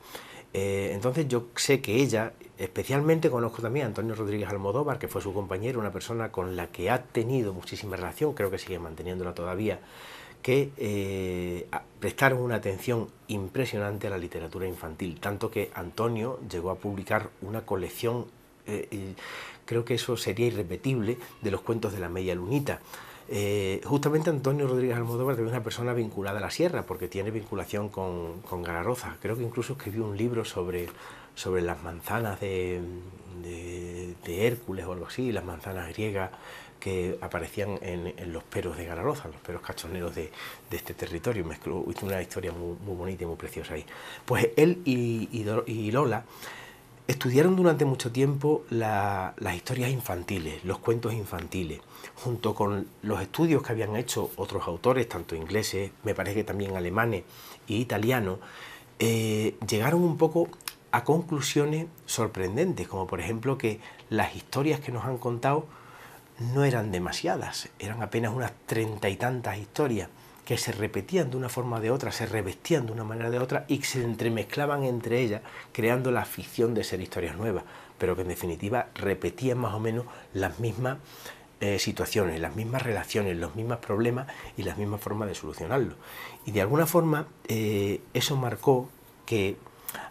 Entonces yo sé que ella, especialmente conozco también a Antonio Rodríguez Almodóvar, que fue su compañero, una persona con la que ha tenido muchísima relación, creo que sigue manteniéndola todavía, que prestaron una atención impresionante a la literatura infantil, tanto que Antonio llegó a publicar una colección, creo que eso sería irrepetible, de los cuentos de la Media Lunita. Justamente Antonio Rodríguez Almodóvar es una persona vinculada a la sierra, porque tiene vinculación con Gararroza. Creo que incluso escribió un libro sobre las manzanas de Hércules o algo así, las manzanas griegas que aparecían en los peros de Gararroza, los peros cachoneros de este territorio. Hizo una historia muy bonita y muy preciosa ahí. Pues él y Lola estudiaron durante mucho tiempo las historias infantiles, los cuentos infantiles, junto con los estudios que habían hecho otros autores, tanto ingleses, me parece que también alemanes y italianos, llegaron un poco a conclusiones sorprendentes, como por ejemplo que las historias que nos han contado no eran demasiadas, eran apenas unas 30 y tantas historias que se repetían de una forma o de otra, se revestían de una manera o de otra y se entremezclaban entre ellas, creando la ficción de ser historias nuevas, pero que en definitiva repetían más o menos las mismas situaciones, las mismas relaciones, los mismos problemas y las mismas formas de solucionarlos. Y de alguna forma eso marcó que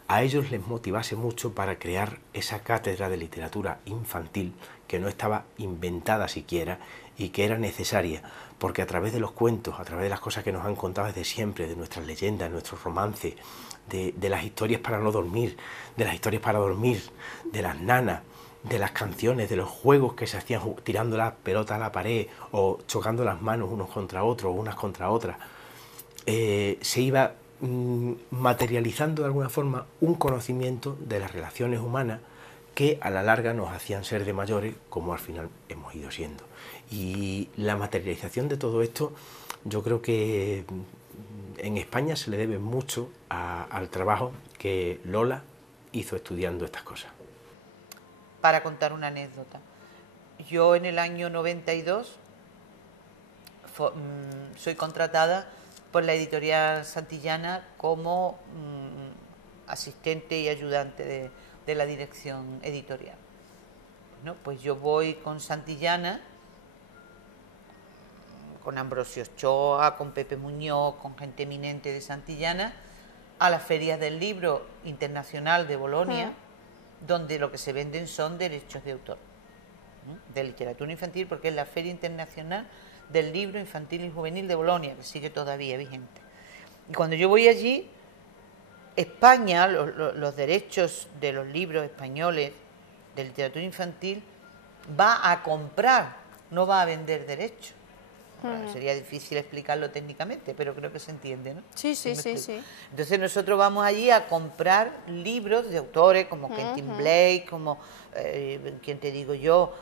a ellos les motivase mucho para crear esa cátedra de literatura infantil que no estaba inventada siquiera y que era necesaria, porque a través de los cuentos, a través de las cosas que nos han contado desde siempre, de nuestras leyendas, nuestros romances, de las historias para no dormir, de las historias para dormir, de las nanas, de las canciones, de los juegos que se hacían tirando la pelota a la pared o chocando las manos unos contra otros, unas contra otras, se iba materializando de alguna forma un conocimiento de las relaciones humanas que a la larga nos hacían ser de mayores, como al final hemos ido siendo. Y la materialización de todo esto, yo creo que en España se le debe mucho al trabajo que Lola hizo estudiando estas cosas. Para contar una anécdota, yo en el año 92 soy contratada por la editorial Santillana como asistente y ayudante de la dirección editorial. Bueno, pues yo voy con Santillana, con Ambrosio Ochoa, con Pepe Muñoz, con gente eminente de Santillana, a las ferias del libro internacional de Bolonia, donde lo que se venden son derechos de autor, de literatura infantil, porque es la Feria Internacional del Libro Infantil y Juvenil de Bolonia, que sigue todavía vigente. Y cuando yo voy allí, España, los derechos de los libros españoles de literatura infantil, va a comprar, no va a vender derechos. Bueno, sería difícil explicarlo técnicamente, pero creo que se entiende, ¿no? Sí, sí, sí, sí. Entonces nosotros vamos allí a comprar libros de autores como Quentin Blake, como, ¿quién te digo yo?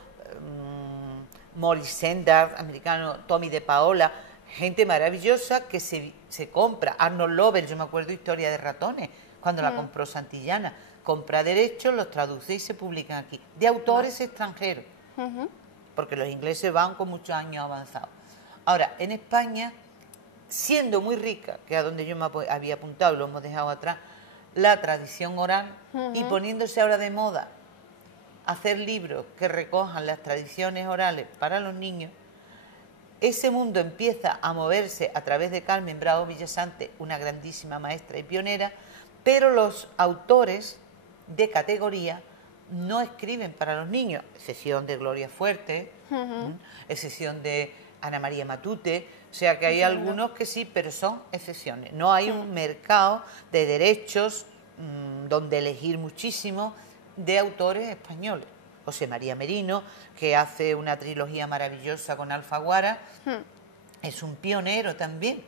Molly Sendard, americano, Tommy de Paola, gente maravillosa que se compra. Arnold Lovell, yo me acuerdo Historia de ratones, cuando la compró Santillana. Compra derechos, los traduce y se publican aquí, de autores extranjeros, porque los ingleses van con muchos años avanzados. Ahora, en España, siendo muy rica, que es a donde yo me había apuntado, lo hemos dejado atrás, la tradición oral, y poniéndose ahora de moda hacer libros que recojan las tradiciones orales para los niños, ese mundo empieza a moverse a través de Carmen Bravo Villasante, una grandísima maestra y pionera, pero los autores de categoría no escriben para los niños, excepción de Gloria Fuerte, excepción de Ana María Matute, o sea que hay algunos que sí, pero son excepciones. No hay un mercado de derechos donde elegir muchísimo de autores españoles. José María Merino, que hace una trilogía maravillosa con Alfaguara, es un pionero también.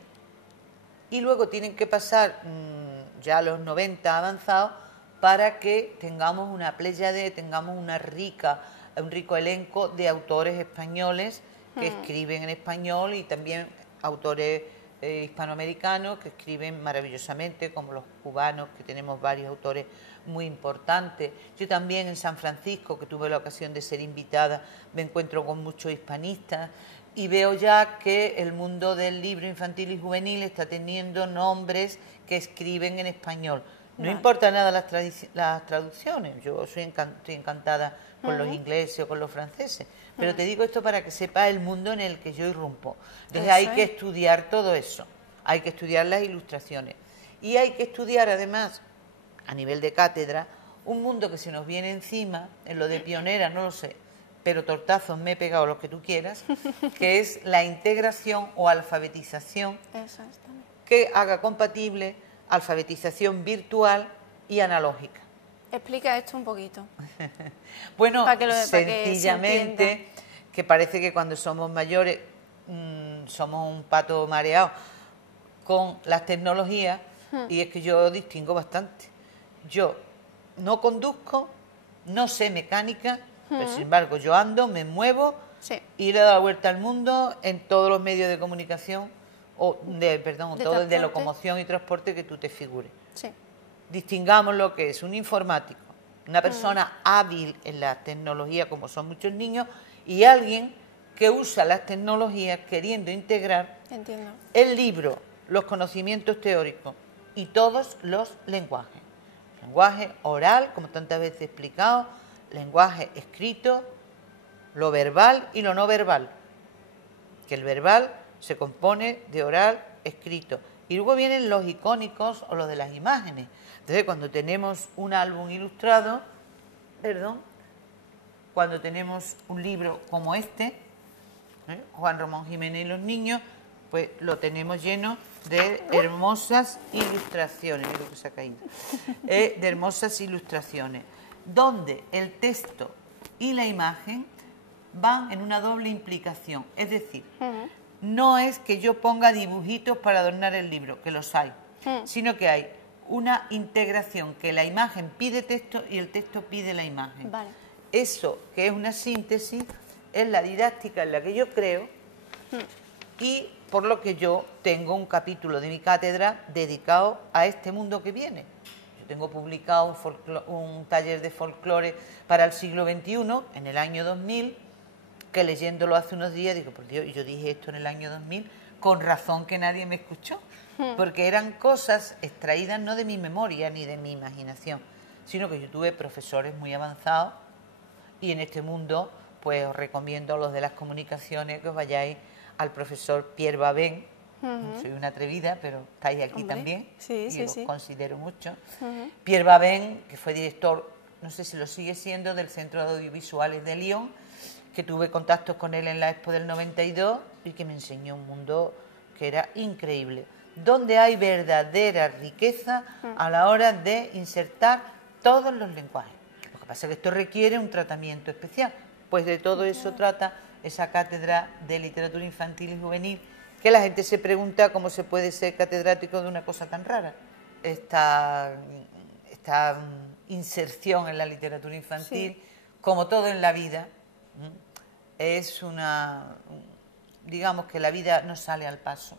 Y luego tienen que pasar ya los 90 avanzados para que tengamos una pléyade, tengamos un rico elenco de autores españoles que escriben en español y también autores hispanoamericanos que escriben maravillosamente, como los cubanos, que tenemos varios autores muy importantes. Yo también en San Francisco, que tuve la ocasión de ser invitada, me encuentro con muchos hispanistas y veo ya que el mundo del libro infantil y juvenil está teniendo nombres que escriben en español. No importa nada las traducciones, yo estoy encantada con los ingleses o con los franceses, pero te digo esto para que sepa el mundo en el que yo irrumpo. Entonces hay que estudiar todo eso, hay que estudiar las ilustraciones y hay que estudiar además, a nivel de cátedra, un mundo que se nos viene encima, en lo de pionera no lo sé, pero tortazos me he pegado los que tú quieras, que es la integración o alfabetización que haga compatible alfabetización virtual y analógica. Explica esto un poquito. Bueno, sencillamente, que parece que cuando somos mayores somos un pato mareado con las tecnologías, y es que yo distingo bastante. Yo no conduzco, no sé mecánica, pero sin embargo yo ando, me muevo y le he dado la vuelta al mundo en todos los medios de comunicación, de locomoción y transporte que tú te figures. Distingamos lo que es un informático, una persona hábil en la tecnología, como son muchos niños, y alguien que usa las tecnologías queriendo integrar el libro, los conocimientos teóricos y todos los lenguajes. Lenguaje oral, como tantas veces he explicado, lenguaje escrito, lo verbal y lo no verbal. Que el verbal se compone de oral, escrito. Y luego vienen los icónicos o los de las imágenes. Entonces, cuando tenemos un álbum ilustrado, cuando tenemos un libro como este, Juan Ramón Jiménez y los niños, pues lo tenemos lleno de hermosas ilustraciones. Mira lo que se ha caído. De hermosas ilustraciones, donde el texto y la imagen van en una doble implicación. Es decir, no es que yo ponga dibujitos para adornar el libro, que los hay, sino que hay una integración, que la imagen pide texto y el texto pide la imagen. Eso, que es una síntesis, es la didáctica en la que yo creo y por lo que yo tengo un capítulo de mi cátedra dedicado a este mundo que viene. Yo tengo publicado un taller de folclore para el siglo XXI en el año 2000, que leyéndolo hace unos días digo, por Dios, yo dije esto en el año 2000, con razón que nadie me escuchó, porque eran cosas extraídas no de mi memoria ni de mi imaginación, sino que yo tuve profesores muy avanzados y en este mundo pues os recomiendo a los de las comunicaciones que os vayáis al profesor Pierre Babin. Soy una atrevida, pero estáis aquí también y os considero mucho. Pierre Babin, que fue director, no sé si lo sigue siendo, del Centro de Audiovisuales de Lyon, que tuve contactos con él en la Expo del 92 y que me enseñó un mundo que era increíble, donde hay verdadera riqueza a la hora de insertar todos los lenguajes. Lo que pasa es que esto requiere un tratamiento especial, pues de todo eso trata esa cátedra de literatura infantil y juvenil, que la gente se pregunta cómo se puede ser catedrático de una cosa tan rara. Esta inserción en la literatura infantil, como todo en la vida, es digamos que la vida no sale al paso.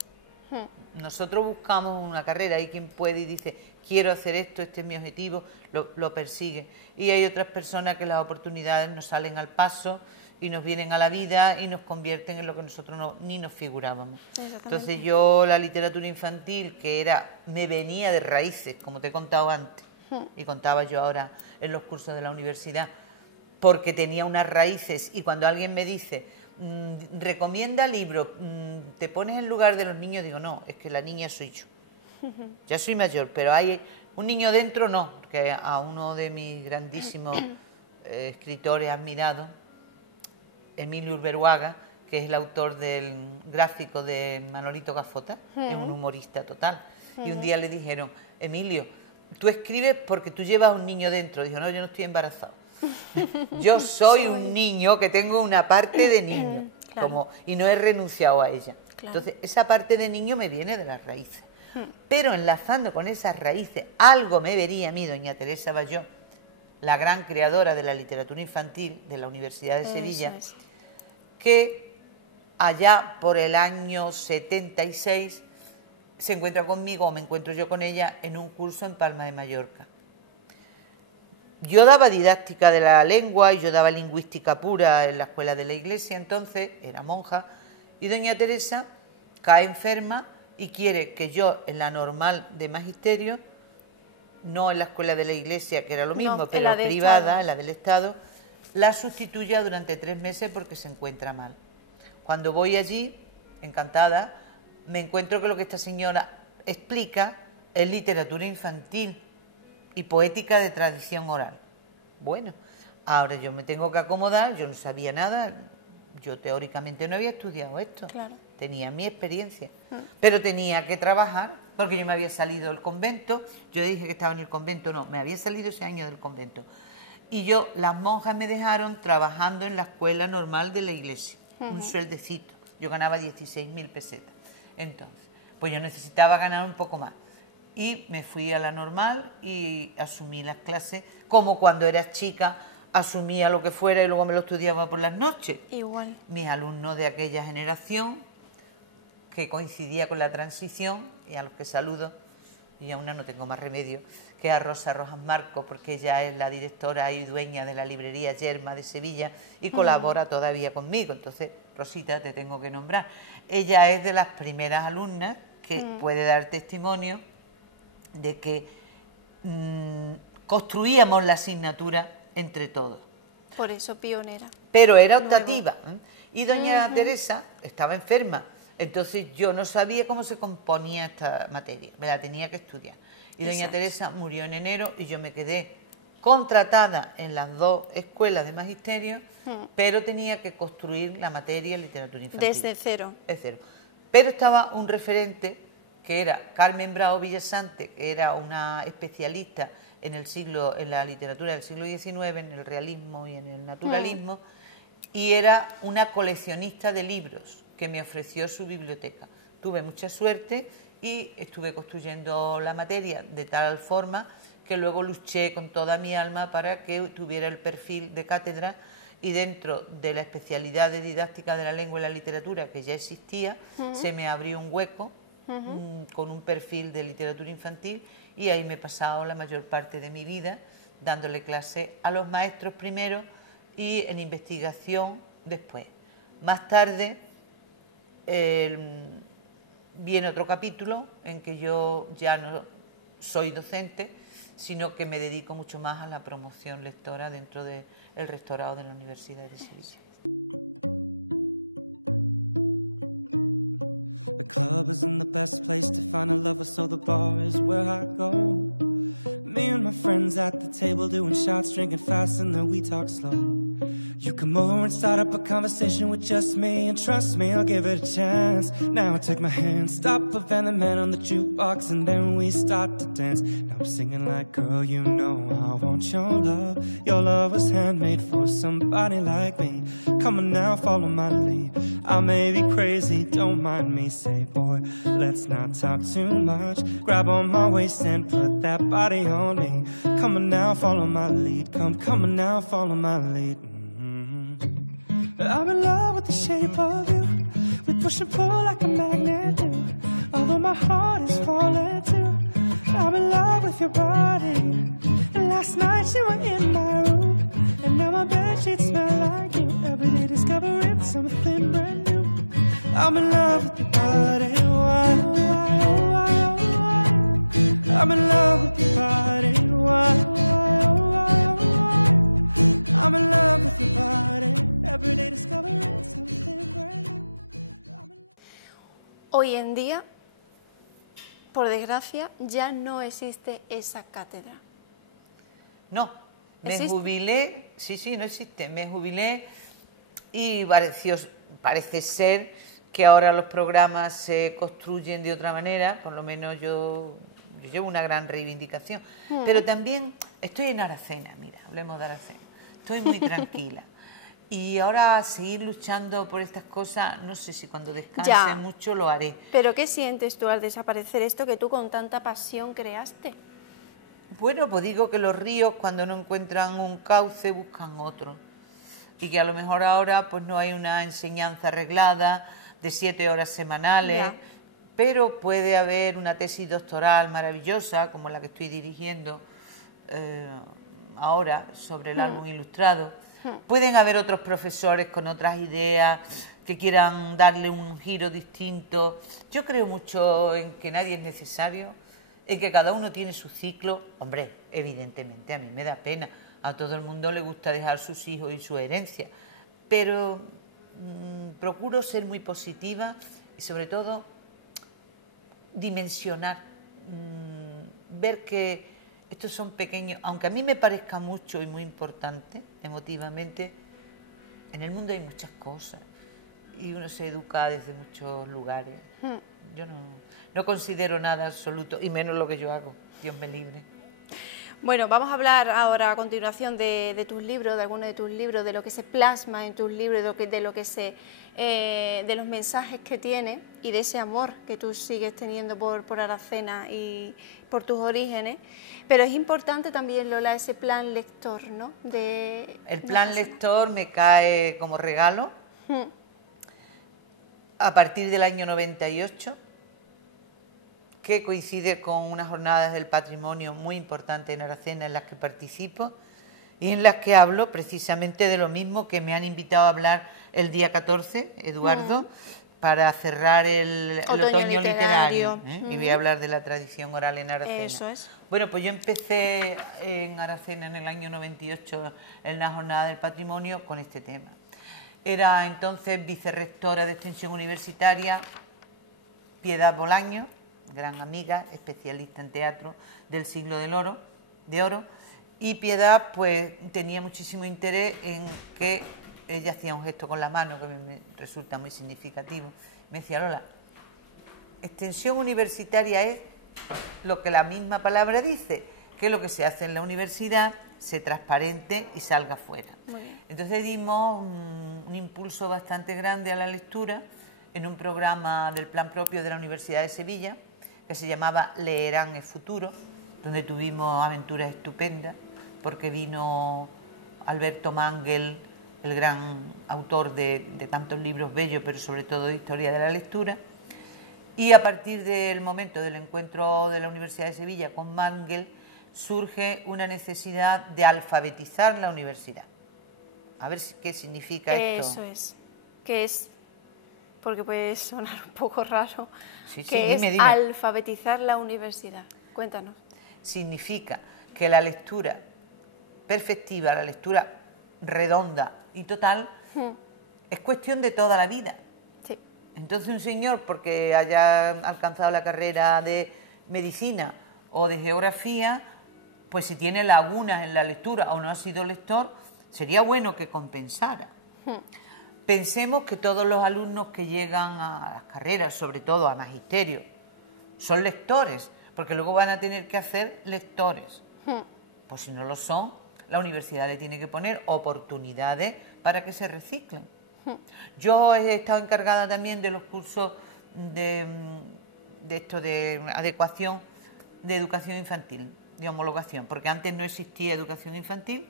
Nosotros buscamos una carrera, hay quien puede y dice, quiero hacer esto, este es mi objetivo, lo persigue. Y hay otras personas que las oportunidades nos salen al paso y nos vienen a la vida y nos convierten en lo que nosotros ni nos figurábamos. Entonces yo la literatura infantil, que me venía de raíces, como te he contado antes, y contaba yo ahora en los cursos de la universidad, porque tenía unas raíces, y cuando alguien me dice, recomienda libros, te pones en lugar de los niños, digo, no, es que la niña soy yo. Ya soy mayor, pero hay un niño dentro, no, que a uno de mis grandísimos escritores admirados, Emilio Urberuaga, que es el autor del gráfico de Manolito Gafota, es un humorista total. Y un día le dijeron, Emilio, tú escribes porque tú llevas un niño dentro. Dijo, no, yo no estoy embarazado. Yo soy un niño que tengo una parte de niño, y no he renunciado a ella. Entonces, esa parte de niño me viene de las raíces. Pero enlazando con esas raíces, algo me vería a mí, doña Teresa Bayó, la gran creadora de la literatura infantil de la Universidad de Sevilla, que allá por el año 76 se encuentra conmigo, o me encuentro yo con ella, en un curso en Palma de Mallorca. Yo daba didáctica de la lengua y yo daba lingüística pura en la escuela de la iglesia, entonces era monja, Y doña Teresa cae enferma y quiere que yo en la normal de magisterio, no en la escuela de la iglesia, que era lo mismo, No, pero en la del privada, Estado. en la del Estado, la sustituya durante 3 meses porque se encuentra mal. Cuando voy allí, encantada, me encuentro que lo que esta señora explica es literatura infantil y poética de tradición oral. Bueno, ahora yo me tengo que acomodar, yo no sabía nada, yo teóricamente no había estudiado esto, Claro. tenía mi experiencia, pero tenía que trabajar porque yo me había salido del convento, yo dije que estaba en el convento, no, me había salido ese año del convento. Y yo, las monjas me dejaron trabajando en la escuela normal de la iglesia, un sueldecito, yo ganaba 16.000 pesetas. Entonces, pues yo necesitaba ganar un poco más. Y me fui a la normal y asumí las clases, como cuando eras chica, asumía lo que fuera y luego me lo estudiaba por las noches. Igual. Mis alumnos de aquella generación, que coincidía con la transición, y a los que saludo, y a una no tengo más remedio, que a Rosa Rojas Marcos, porque ella es la directora y dueña de la librería Yerma de Sevilla y colabora todavía conmigo. Entonces, Rosita, te tengo que nombrar. Ella es de las primeras alumnas que puede dar testimonio de que construíamos la asignatura entre todos. Por eso pionera. Pero era optativa. Y doña Teresa estaba enferma, entonces yo no sabía cómo se componía esta materia, me la tenía que estudiar. Y doña Exacto. Teresa murió en enero y yo me quedé contratada en las 2 escuelas de magisterio, pero tenía que construir la materia literatura infantil. Desde cero. Es cero. Pero estaba un referente que era Carmen Bravo Villasante, que era una especialista en la literatura del siglo XIX, en el realismo y en el naturalismo, y era una coleccionista de libros que me ofreció su biblioteca. Tuve mucha suerte y estuve construyendo la materia de tal forma que luego luché con toda mi alma para que tuviera el perfil de cátedra, y dentro de la especialidad de didáctica de la lengua y la literatura que ya existía, se me abrió un hueco con un perfil de literatura infantil, y ahí me he pasado la mayor parte de mi vida dándole clase a los maestros primero y en investigación después. Más tarde viene otro capítulo en que yo ya no soy docente, sino que me dedico mucho más a la promoción lectora dentro del rectorado de la Universidad de Sevilla. Hoy en día, por desgracia, ya no existe esa cátedra. No, me ¿Existe? jubilé, sí, no existe, me jubilé y parece ser que ahora los programas se construyen de otra manera, por lo menos yo llevo una gran reivindicación. Pero también estoy en Aracena, mira, hablemos de Aracena, estoy muy tranquila. Y ahora seguir luchando por estas cosas, no sé si cuando descanse Ya. mucho lo haré. ¿Pero qué sientes tú al desaparecer esto que tú con tanta pasión creaste? Bueno, pues digo que los ríos cuando no encuentran un cauce buscan otro. Y que a lo mejor ahora pues no hay una enseñanza arreglada de 7 horas semanales, Ya. pero puede haber una tesis doctoral maravillosa, como la que estoy dirigiendo ahora sobre el álbum ilustrado. Pueden haber otros profesores con otras ideas que quieran darle un giro distinto. Yo creo mucho en que nadie es necesario, en que cada uno tiene su ciclo. Hombre, evidentemente a mí me da pena, a todo el mundo le gusta dejar sus hijos y su herencia, pero procuro ser muy positiva y sobre todo dimensionar, ver que estos son pequeños, aunque a mí me parezca mucho y muy importante emotivamente, en el mundo hay muchas cosas y uno se educa desde muchos lugares. Yo no considero nada absoluto, y menos lo que yo hago, Dios me libre. Bueno, vamos a hablar ahora a continuación de tus libros, de algunos de tus libros, de lo que se plasma en tus libros, de los mensajes que tiene y de ese amor que tú sigues teniendo por Aracena y por tus orígenes. Pero es importante también, Lola, ese plan lector, ¿no? El plan lector me cae como regalo a partir del año 98, que coincide con unas jornadas del patrimonio muy importantes en Aracena en las que participo y en las que hablo precisamente de lo mismo que me han invitado a hablar el día 14, Eduardo, para cerrar el otoño literario. Y voy a hablar de la tradición oral en Aracena. Eso es. Bueno, pues yo empecé en Aracena en el año 98 en la jornada del patrimonio con este tema. Era entonces vicerrectora de Extensión Universitaria Piedad Bolaño, gran amiga, especialista en teatro del siglo de oro, y Piedad pues tenía muchísimo interés en que ella hacía un gesto con la mano que me resulta muy significativo. Me decía: Lola, extensión universitaria es lo que la misma palabra dice, que lo que se hace en la universidad se transparente y salga fuera. Entonces dimos un impulso bastante grande a la lectura en un programa del plan propio de la Universidad de Sevilla, que se llamaba Leerán el futuro, donde tuvimos aventuras estupendas, porque vino Alberto Mangel, el gran autor de tantos libros bellos, pero sobre todo de historia de la lectura, y a partir del momento del encuentro de la Universidad de Sevilla con Mangel, surge una necesidad de alfabetizar la universidad. A ver qué significa esto. Eso es. ¿Qué es? Porque puede sonar un poco raro. Sí, dime. Alfabetizar la universidad. Cuéntanos. Significa que la lectura perfectiva, la lectura redonda y total, es cuestión de toda la vida. Sí. Entonces un señor, porque haya alcanzado la carrera de medicina o de geografía, pues si tiene lagunas en la lectura o no ha sido lector, sería bueno que compensara. Pensemos que todos los alumnos que llegan a las carreras, sobre todo a magisterio, son lectores, porque luego van a tener que hacer lectores. Pues si no lo son, la universidad le tiene que poner oportunidades para que se reciclen. Yo he estado encargada también de los cursos de adecuación de educación infantil, de homologación, porque antes no existía educación infantil.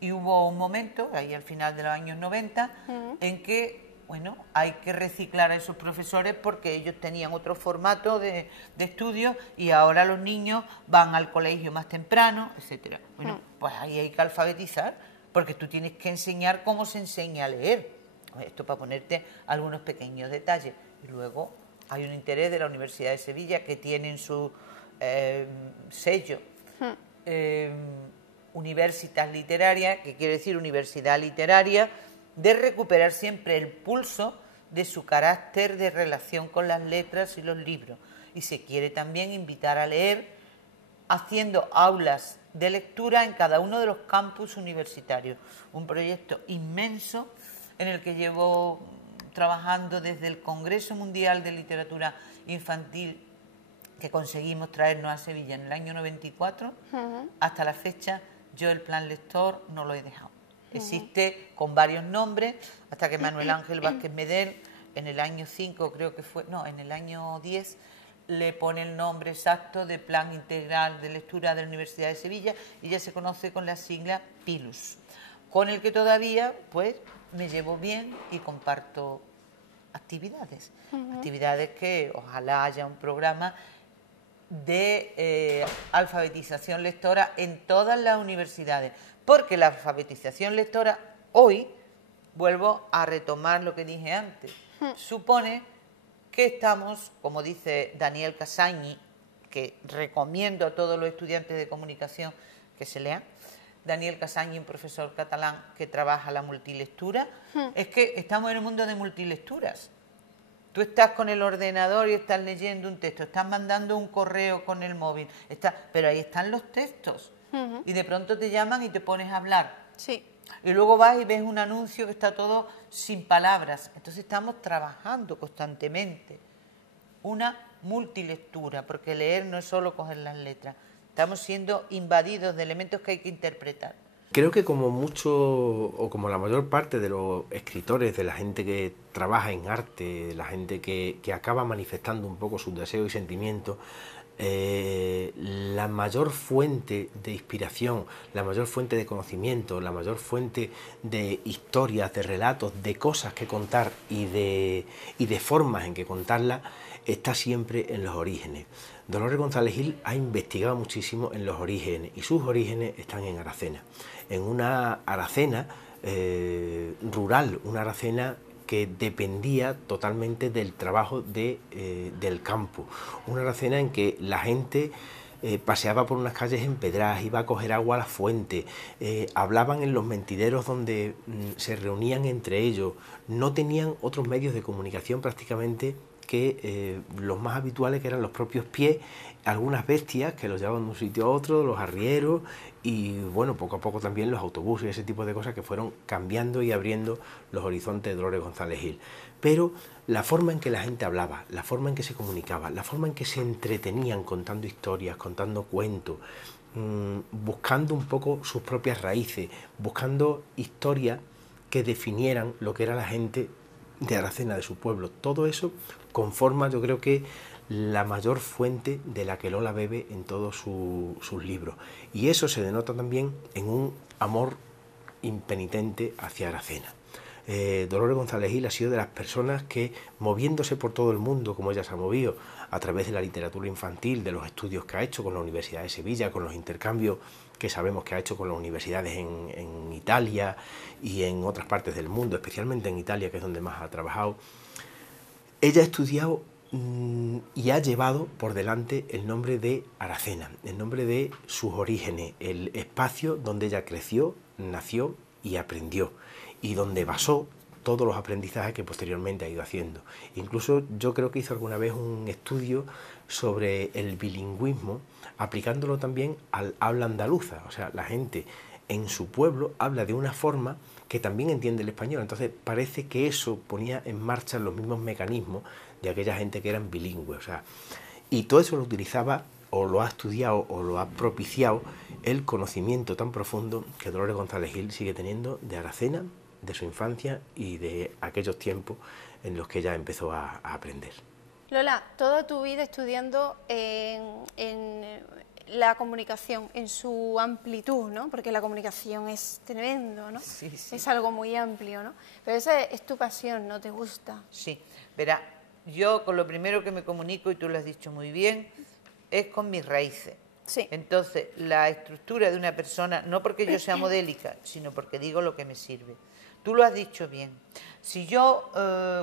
Y hubo un momento, ahí al final de los años 90, en que, bueno, hay que reciclar a esos profesores porque ellos tenían otro formato de estudio y ahora los niños van al colegio más temprano, etcétera. Bueno, pues ahí hay que alfabetizar, porque tú tienes que enseñar cómo se enseña a leer. Esto para ponerte algunos pequeños detalles. Y luego hay un interés de la Universidad de Sevilla que tiene su sello. Universitas Literaria, que quiere decir Universidad Literaria, de recuperar siempre el pulso de su carácter de relación con las letras y los libros. Y se quiere también invitar a leer, haciendo aulas de lectura en cada uno de los campus universitarios. Un proyecto inmenso en el que llevo trabajando desde el Congreso Mundial de Literatura Infantil que conseguimos traernos a Sevilla en el año 94, hasta la fecha. Yo el plan lector no lo he dejado. Existe con varios nombres, hasta que Manuel Ángel Vázquez Medel, en el año 5 creo que fue, no, en el año 10, le pone el nombre exacto de Plan Integral de Lectura de la Universidad de Sevilla y ya se conoce con la sigla PILUS, con el que todavía pues me llevo bien y comparto actividades. Actividades que ojalá haya un programa de alfabetización lectora en todas las universidades, porque la alfabetización lectora hoy vuelvo a retomar lo que dije antes. Supone que estamos, como dice Daniel Casagni, que recomiendo a todos los estudiantes de comunicación que se lean, Daniel Casagni, un profesor catalán que trabaja la multilectura, es que estamos en un mundo de multilecturas. Tú estás con el ordenador y estás leyendo un texto, estás mandando un correo con el móvil, pero ahí están los textos. Y de pronto te llaman y te pones a hablar. Sí. Y luego vas y ves un anuncio que está todo sin palabras. Entonces estamos trabajando constantemente. Una multilectura, porque leer no es solo coger las letras. Estamos siendo invadidos de elementos que hay que interpretar. Creo que como mucho, o como la mayor parte de los escritores, de la gente que trabaja en arte, de la gente que acaba manifestando un poco sus deseos y sentimientos, la mayor fuente de inspiración, la mayor fuente de conocimiento, la mayor fuente de historias, de relatos, de cosas que contar y de formas en que contarlas, está siempre en los orígenes. Dolores González Gil ha investigado muchísimo en los orígenes y sus orígenes están en Aracena, en una Aracena rural, una Aracena que dependía totalmente del trabajo del campo, una Aracena en que la gente paseaba por unas calles empedradas, iba a coger agua a la fuente, hablaban en los mentideros donde se reunían entre ellos, no tenían otros medios de comunicación prácticamente que los más habituales, que eran los propios pies, algunas bestias que los llevaban de un sitio a otro, los arrieros y bueno, poco a poco también los autobuses y ese tipo de cosas que fueron cambiando y abriendo los horizontes de Dolores González Gil. Pero la forma en que la gente hablaba, la forma en que se comunicaba, la forma en que se entretenían contando historias, contando cuentos, buscando un poco sus propias raíces, buscando historias que definieran lo que era la gente de Aracena, de su pueblo, todo eso conforma, yo creo que, la mayor fuente de la que Lola bebe en todos sus libros. Y eso se denota también en un amor impenitente hacia Aracena. Dolores González Gil ha sido de las personas que, moviéndose por todo el mundo, como ella se ha movido, a través de la literatura infantil, de los estudios que ha hecho con la Universidad de Sevilla, con los intercambios que sabemos que ha hecho con las universidades en Italia y en otras partes del mundo, especialmente en Italia, que es donde más ha trabajado, ella ha estudiado y ha llevado por delante el nombre de Aracena, el nombre de sus orígenes, el espacio donde ella creció, nació y aprendió, y donde basó todos los aprendizajes que posteriormente ha ido haciendo. Incluso yo creo que hizo alguna vez un estudio sobre el bilingüismo, aplicándolo también al habla andaluza, o sea, la gente en su pueblo habla de una forma que también entiende el español, entonces parece que eso ponía en marcha los mismos mecanismos de aquella gente que eran bilingües, o sea, y todo eso lo utilizaba o lo ha estudiado o lo ha propiciado el conocimiento tan profundo que Dolores González Gil sigue teniendo de Aracena, de su infancia y de aquellos tiempos en los que ella empezó a aprender. Lola, toda tu vida estudiando en la comunicación, en su amplitud, ¿no? Porque la comunicación es tremendo, ¿no? Sí, sí. Es algo muy amplio, ¿no? Pero esa es tu pasión, ¿no? ¿Te gusta? Sí, verá, yo con lo primero que me comunico, y tú lo has dicho muy bien, es con mis raíces. Sí. Entonces, la estructura de una persona, no porque yo sea modélica, sino porque digo lo que me sirve. Tú lo has dicho bien. Si yo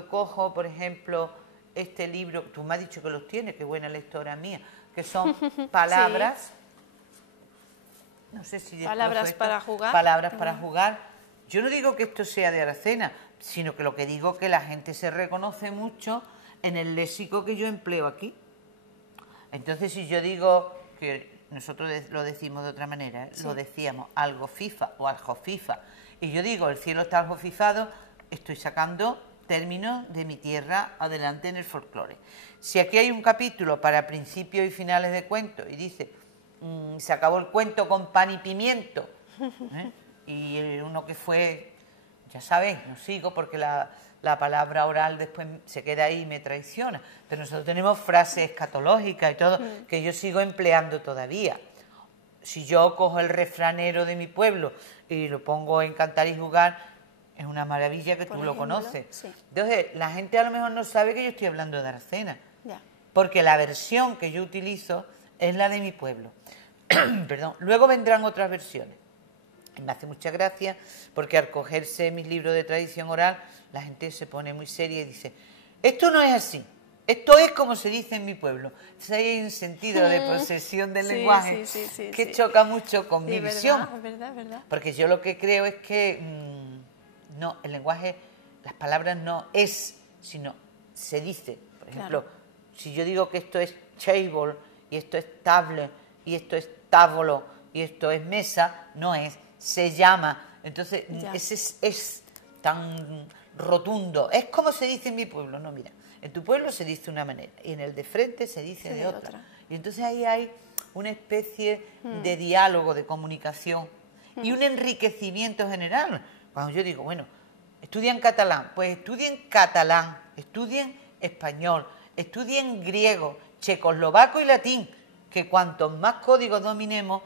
cojo, por ejemplo, este libro, tú me has dicho que los tienes, qué buena lectora mía, que son palabras, sí. No sé si palabras para jugar. Palabras para jugar. Yo no digo que esto sea de Aracena, sino que lo que digo es que la gente se reconoce mucho en el léxico que yo empleo aquí. Entonces, si yo digo, que nosotros lo decimos de otra manera, ¿eh? Sí. Lo decíamos algo fifa o algo fifa, y yo digo el cielo está algo fifado, estoy sacando términos de mi tierra adelante en el folclore. Si aquí hay un capítulo para principios y finales de cuento y dice, se acabó el cuento con pan y pimiento, ¿eh? Y uno que fue, ya sabéis, no sigo porque la palabra oral después se queda ahí y me traiciona, pero nosotros tenemos frases escatológicas y todo que yo sigo empleando todavía. Si yo cojo el refranero de mi pueblo y lo pongo en Cantar y Jugar, es una maravilla que tú lo conoces. Sí. Entonces, la gente a lo mejor no sabe que yo estoy hablando de Aracena, ya. Porque la versión que yo utilizo es la de mi pueblo. Perdón. Luego vendrán otras versiones. me hace mucha gracia porque al cogerse mis libros de tradición oral, la gente se pone muy seria y dice, esto no es así, esto es como se dice en mi pueblo. Entonces hay un sentido de posesión del lenguaje que choca mucho con mi visión. Es verdad. Porque yo lo que creo es que no, el lenguaje, las palabras no es, sino se dice. Por ejemplo, si yo digo que esto es table y esto es table y esto es távolo y esto es mesa, no es, se llama. Entonces, ese es tan rotundo. Es como se dice en mi pueblo. No, mira, en tu pueblo se dice de una manera y en el de frente se dice de otra. Y entonces ahí hay una especie de diálogo, de comunicación y un enriquecimiento general. Cuando yo digo, bueno, estudian catalán, pues estudien catalán, estudien español, estudien griego, checoslovaco y latín, que cuantos más códigos dominemos,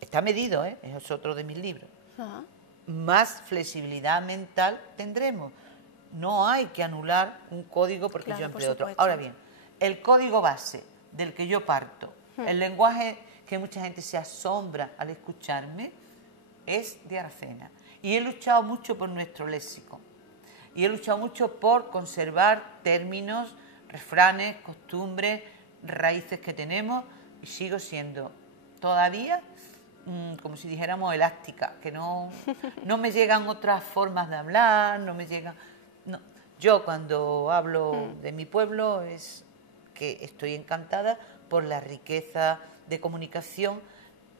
está medido, es otro de mis libros, más flexibilidad mental tendremos. No hay que anular un código porque yo emplee otro. Ahora bien, el código base del que yo parto, el lenguaje que mucha gente se asombra al escucharme, es de Aracena. Y he luchado mucho por nuestro léxico. Y he luchado mucho por conservar términos, refranes, costumbres, raíces que tenemos, y sigo siendo todavía, como si dijéramos, elástica, que no me llegan otras formas de hablar, no me llegan... No. Yo cuando hablo de mi pueblo es que estoy encantada por la riqueza de comunicación.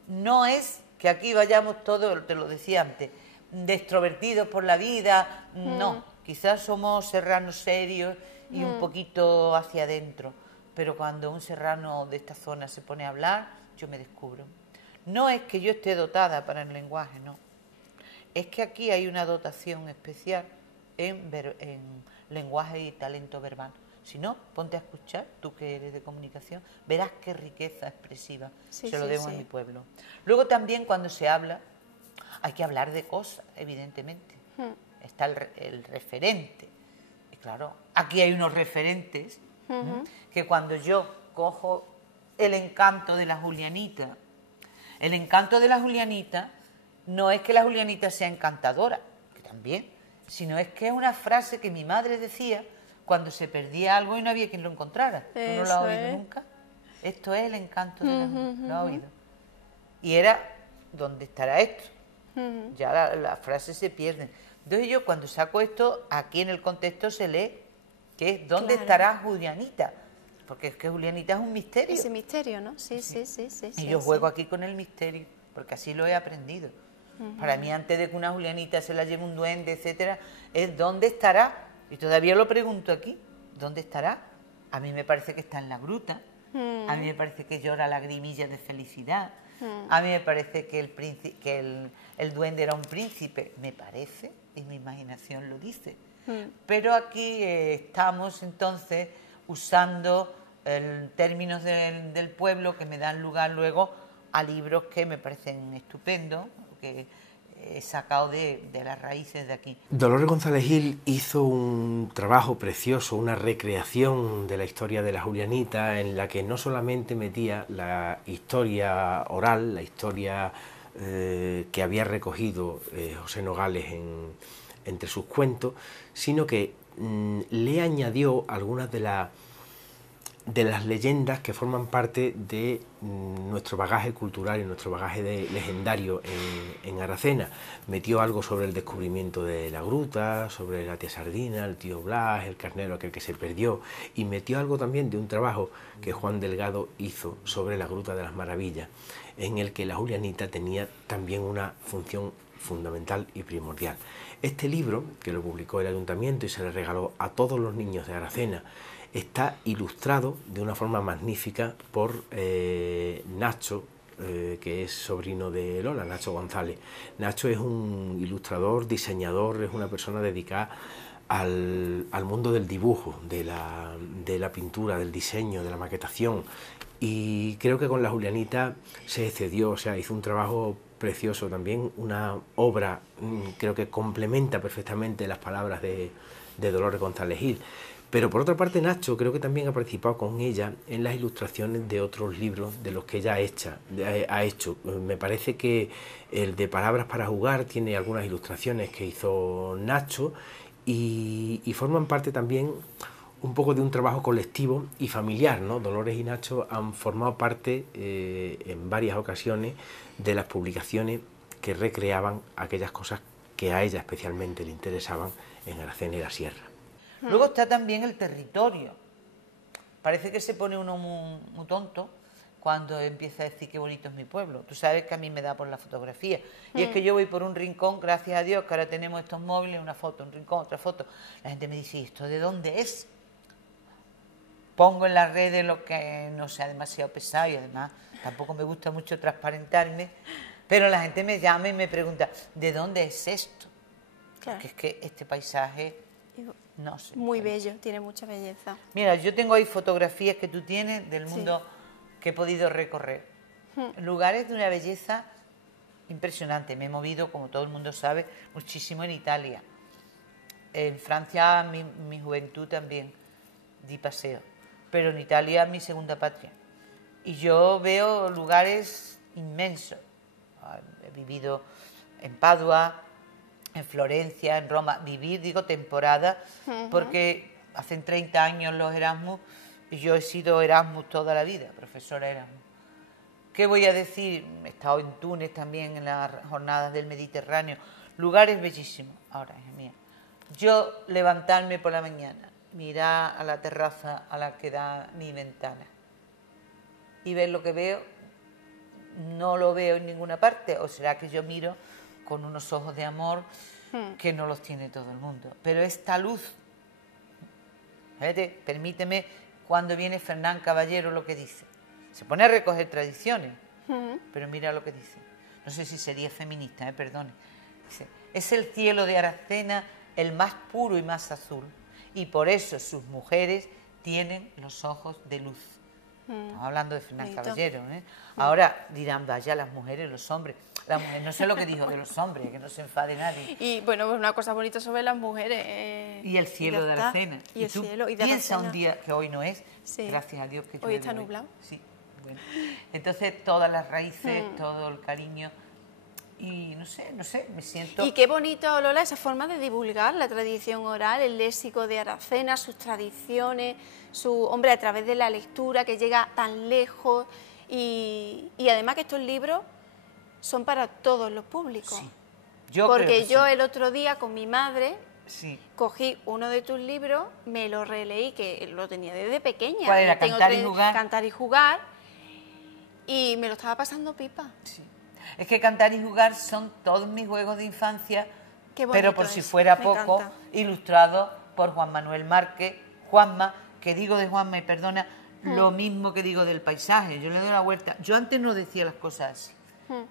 No es que aquí vayamos todos, te lo decía antes, de extrovertidos por la vida, no, quizás somos serranos serios y un poquito hacia adentro, pero cuando un serrano de esta zona se pone a hablar, yo me descubro. No es que yo esté dotada para el lenguaje, no, es que aquí hay una dotación especial en lenguaje y talento verbal. Si no, ponte a escuchar, tú que eres de comunicación, verás qué riqueza expresiva se lo debo a mi pueblo. Luego también cuando se habla, hay que hablar de cosas, evidentemente. Está el referente. Y claro, aquí hay unos referentes que cuando yo cojo el encanto de la Julianita, el encanto de la Julianita no es que la Julianita sea encantadora, que también, sino es que es una frase que mi madre decía cuando se perdía algo y no había quien lo encontrara. ¿Tú no lo has oído nunca? Esto es el encanto de la Julianita, ¿lo has oído? Y era, ¿dónde estará esto? Ya la frase se pierde. Entonces yo cuando saco esto, aquí en el contexto se lee que es ¿dónde estará Julianita? Porque es que Julianita es un misterio. Ese misterio, ¿no? Sí. Y yo juego aquí con el misterio, porque así lo he aprendido. Para mí, antes de que una Julianita se la lleve un duende, etcétera, es ¿dónde estará? Y todavía lo pregunto aquí, ¿dónde estará? A mí me parece que está en la gruta, a mí me parece que llora lagrimillas de felicidad, a mí me parece que el duende era un príncipe, me parece, y mi imaginación lo dice. Pero aquí estamos entonces usando términos del pueblo que me dan lugar luego a libros que me parecen estupendos, que he sacado de las raíces de aquí. Dolores González Gil hizo un trabajo precioso, una recreación de la historia de la Julianita, en la que no solamente metía la historia oral, la historia que había recogido José Nogales entre sus cuentos, sino que le añadió algunas de las leyendas que forman parte de nuestro bagaje cultural y nuestro bagaje legendario en Aracena. Metió algo sobre el descubrimiento de la gruta, sobre la tía Sardina, el tío Blas, el carnero aquel que se perdió, y metió algo también de un trabajo que Juan Delgado hizo sobre la Gruta de las Maravillas, en el que la Julianita tenía también una función fundamental y primordial. Este libro, que lo publicó el ayuntamiento y se le regaló a todos los niños de Aracena, está ilustrado de una forma magnífica por Nacho, que es sobrino de Lola, Nacho González. Nacho es un ilustrador, diseñador, es una persona dedicada al mundo del dibujo, de la pintura, del diseño, de la maquetación. Y creo que con la Julianita se excedió, o sea, hizo un trabajo precioso también, una obra creo que complementa perfectamente las palabras de Dolores González Gil. Pero por otra parte, Nacho creo que también ha participado con ella en las ilustraciones de otros libros de los que ella ha hecho. Me parece que el de Palabras para jugar tiene algunas ilustraciones que hizo Nacho y forman parte también un poco de un trabajo colectivo y familiar, ¿no? Dolores y Nacho han formado parte en varias ocasiones de las publicaciones que recreaban aquellas cosas que a ella especialmente le interesaban en Aracena y la Sierra. Luego está también el territorio. Parece que se pone uno muy tonto cuando empieza a decir qué bonito es mi pueblo. Tú sabes que a mí me da por la fotografía. Y es que yo voy por un rincón, gracias a Dios, que ahora tenemos estos móviles, una foto, un rincón, otra foto. La gente me dice, ¿y esto de dónde es? Pongo en las redes lo que no sea demasiado pesado y además tampoco me gusta mucho transparentarme, pero la gente me llama y me pregunta, ¿de dónde es esto? Claro. Porque es que este paisaje, no sé. Muy bello, tiene mucha belleza. Mira, yo tengo ahí fotografías que tú tienes del mundo que he podido recorrer. Lugares de una belleza impresionante. Me he movido, como todo el mundo sabe, muchísimo en Italia. En Francia, mi juventud también di paseo. Pero en Italia, mi segunda patria. Y yo veo lugares inmensos. He vivido en Padua, en Florencia, en Roma. Vivir, digo, temporada, porque hace 30 años los Erasmus, y yo he sido Erasmus toda la vida, profesora Erasmus. ¿Qué voy a decir? He estado en Túnez también, en las jornadas del Mediterráneo. Lugares bellísimos. Ahora, hija mía, yo levantarme por la mañana, mirar a la terraza a la que da mi ventana y ver lo que veo, no lo veo en ninguna parte, o será que yo miro con unos ojos de amor que no los tiene todo el mundo. Pero esta luz, fíjate, permíteme, cuando viene Fernán Caballero lo que dice, se pone a recoger tradiciones, pero mira lo que dice, no sé si sería feminista, perdone, dice, es el cielo de Aracena el más puro y más azul, y por eso sus mujeres tienen los ojos de luz. Estamos hablando de Fernán Caballero, ¿eh? Ahora dirán, vaya, las mujeres, los hombres. Las mujeres, no sé lo que dijo de los hombres, que no se enfade nadie. Y bueno, pues una cosa bonita sobre las mujeres. Y el cielo de Aracena. Y el tú cielo y de piensa Aracena. Un día que hoy no es, Sí. gracias a Dios que Hoy está nublado. Sí, bueno. Entonces todas las raíces, todo el cariño. Y no sé, me siento... Y qué bonito, Lola, esa forma de divulgar la tradición oral, el léxico de Aracena, sus tradiciones, su hombre a través de la lectura que llega tan lejos y además que estos libros son para todos los públicos. Sí. Porque yo el otro día con mi madre cogí uno de tus libros, me lo releí, que lo tenía desde pequeña. ¿Cuál era? Cantar y jugar. Cantar y jugar, y me lo estaba pasando pipa. Sí. Es que Cantar y jugar son todos mis juegos de infancia, pero por si es. fuera Me poco, encanta. Ilustrados por Juan Manuel Márquez, Juanma, que digo de Juanma, y perdona, lo mismo que digo del paisaje, yo le doy la vuelta. Yo antes no decía las cosas así.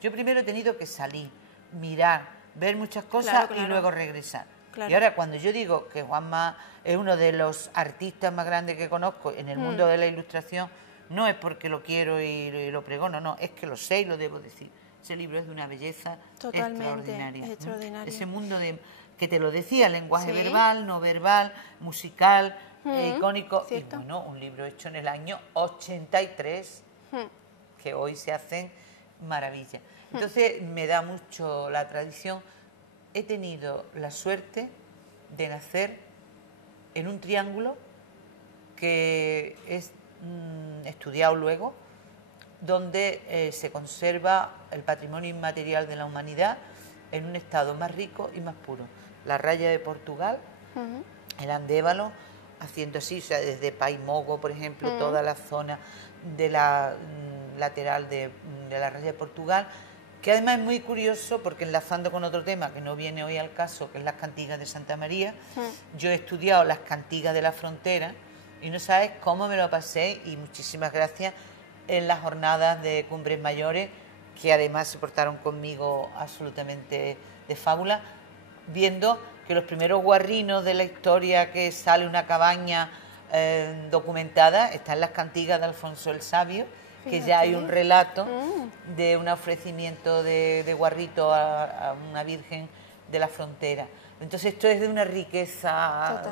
Yo primero he tenido que salir, mirar, ver muchas cosas y luego regresar. Claro. Y ahora cuando yo digo que Juanma es uno de los artistas más grandes que conozco en el mundo de la ilustración, no es porque lo quiero y lo pregono, no, es que lo sé y lo debo decir. Ese libro es de una belleza extraordinaria. Es extraordinario. Ese mundo que te lo decía, lenguaje verbal, no verbal, musical, icónico. ¿Cierto? Y bueno, un libro hecho en el año 83, que hoy se hacen maravillas. Entonces me da mucho la tradición. He tenido la suerte de nacer en un triángulo que es estudiado luego, donde se conserva el patrimonio inmaterial de la humanidad en un estado más rico y más puro. La raya de Portugal, el Andévalo, haciendo así, o sea, desde Paimogo, por ejemplo, toda la zona de la lateral de la raya de Portugal, que además es muy curioso porque enlazando con otro tema que no viene hoy al caso, que es las cantigas de Santa María, yo he estudiado las cantigas de la frontera y no sabes cómo me lo pasé, y muchísimas gracias, en las jornadas de Cumbres Mayores, que además se portaron conmigo absolutamente de fábula, viendo que los primeros guarrinos de la historia que sale una cabaña documentada está en las cantigas de Alfonso el Sabio, que ya hay un relato de un ofrecimiento de guarrito a una virgen de la frontera. Entonces esto es de una riqueza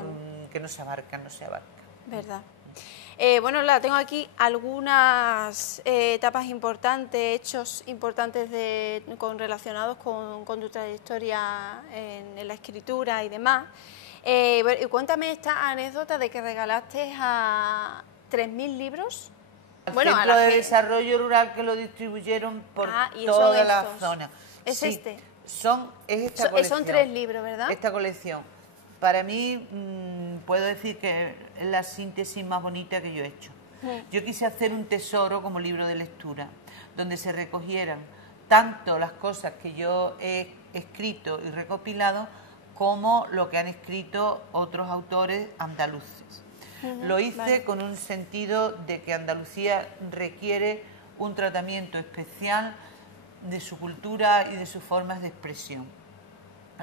que no se abarca, no se abarca. ¿Verdad? Bueno, la tengo aquí algunas etapas importantes, hechos importantes relacionados con tu trayectoria en la escritura y demás. Cuéntame esta anécdota de que regalaste a 3.000 libros. Bueno, Centro de Desarrollo Rural, que lo distribuyeron por toda la zona. ¿Es este? Es esta colección. Son 3 libros, ¿verdad? Esta colección. Para mí, puedo decir que es la síntesis más bonita que yo he hecho. Yo quise hacer un tesoro como libro de lectura, donde se recogieran tanto las cosas que yo he escrito y recopilado, como lo que han escrito otros autores andaluces. Lo hice con un sentido de que Andalucía requiere un tratamiento especial de su cultura y de sus formas de expresión.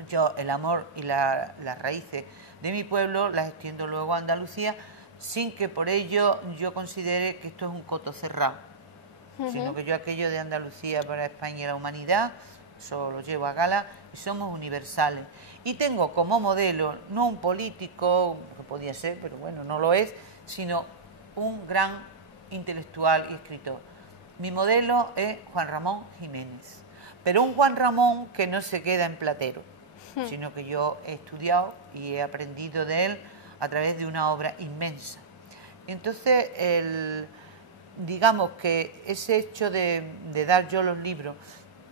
Yo el amor y las raíces de mi pueblo las extiendo luego a Andalucía, sin que por ello yo considere que esto es un coto cerrado, sino que yo aquello de Andalucía para España y la humanidad, eso lo llevo a gala y somos universales. Y tengo como modelo, no un político, que podía ser, pero bueno, no lo es, sino un gran intelectual y escritor. Mi modelo es Juan Ramón Jiménez, pero un Juan Ramón que no se queda en platero, sino que yo he estudiado y he aprendido de él a través de una obra inmensa. Entonces, digamos que ese hecho de dar yo los libros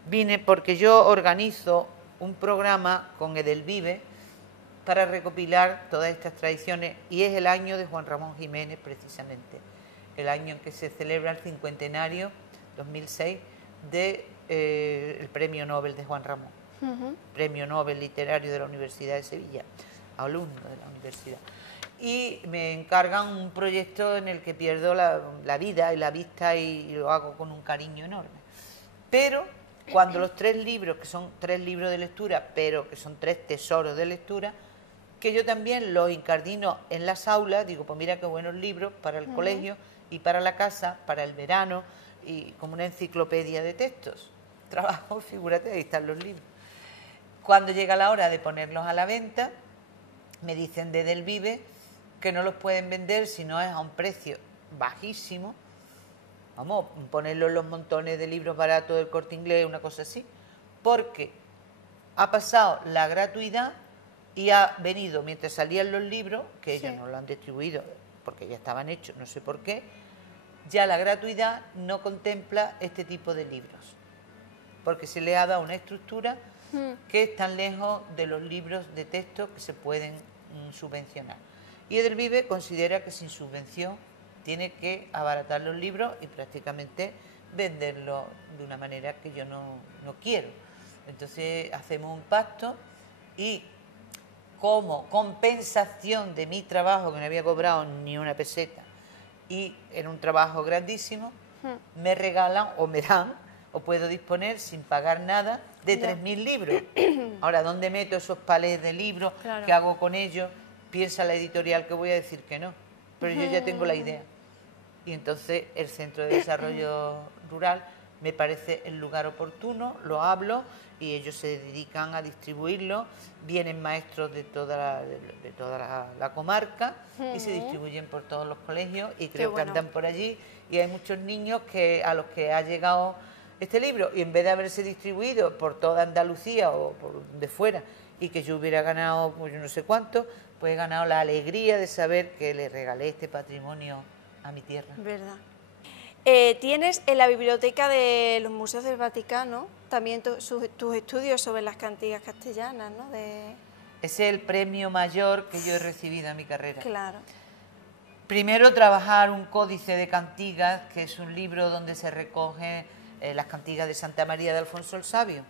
vine porque yo organizo un programa con Edelvive para recopilar todas estas tradiciones, y es el año de Juan Ramón Jiménez precisamente, el año en que se celebra el cincuentenario, 2006, del Premio Nobel de Juan Ramón, Premio Nobel Literario de la Universidad de Sevilla, alumno de la universidad. Y me encargan un proyecto en el que pierdo la vida y la vista, y lo hago con un cariño enorme. Pero cuando los 3 libros, que son 3 libros de lectura, pero que son 3 tesoros de lectura, que yo también los incardino en las aulas, digo, pues mira qué buenos libros para el colegio y para la casa, para el verano, y como una enciclopedia de textos. Trabajo, figúrate, ahí están los libros. Cuando llega la hora de ponerlos a la venta, me dicen de Edelvive que no los pueden vender si no es a un precio bajísimo. Vamos, ponerlo en los montones de libros baratos del Corte Inglés, una cosa así, porque ha pasado la gratuidad y ha venido, mientras salían los libros, que ellos no lo han distribuido porque ya estaban hechos, no sé por qué, ya la gratuidad no contempla este tipo de libros, porque se le ha dado una estructura que es tan lejos de los libros de texto que se pueden subvencionar. Y Edelvive considera que sin subvención tiene que abaratar los libros y prácticamente venderlos de una manera que yo no quiero. Entonces hacemos un pacto, y como compensación de mi trabajo, que no había cobrado ni una peseta, y en un trabajo grandísimo, me regalan o me dan, o puedo disponer sin pagar nada, de 3.000 libros. Ahora, ¿dónde meto esos palés de libros? Claro. ¿Qué hago con ellos? Piensa la editorial que voy a decir que no, pero yo ya tengo la idea. Y entonces el Centro de Desarrollo Rural me parece el lugar oportuno, lo hablo y ellos se dedican a distribuirlo. Vienen maestros de toda la comarca y se distribuyen por todos los colegios, y creo que andan por allí, y hay muchos niños a los que ha llegado este libro, y en vez de haberse distribuido por toda Andalucía o por donde fuera, y que yo hubiera ganado pues yo no sé cuánto, pues he ganado la alegría de saber que le regalé este patrimonio a mi tierra. ¿Verdad? Tienes en la biblioteca de los museos del Vaticano también tus estudios sobre las cantigas castellanas, ¿no? Ese es el premio mayor que yo he recibido en mi carrera. Claro. Primero, trabajar un códice de cantigas, que es un libro donde se recogen las cantigas de Santa María de Alfonso el Sabio.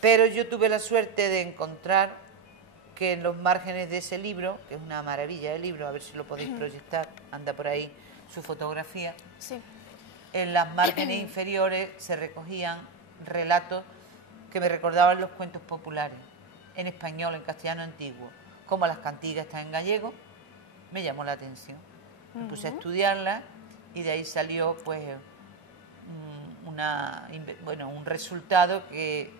Pero yo tuve la suerte de encontrar que en los márgenes de ese libro, que es una maravilla de libro, a ver si lo podéis proyectar, anda por ahí su fotografía, en las márgenes inferiores se recogían relatos que me recordaban los cuentos populares, en español, en castellano antiguo. Como las cantigas están en gallego, me llamó la atención. Me puse a estudiarlas y de ahí salió pues un resultado que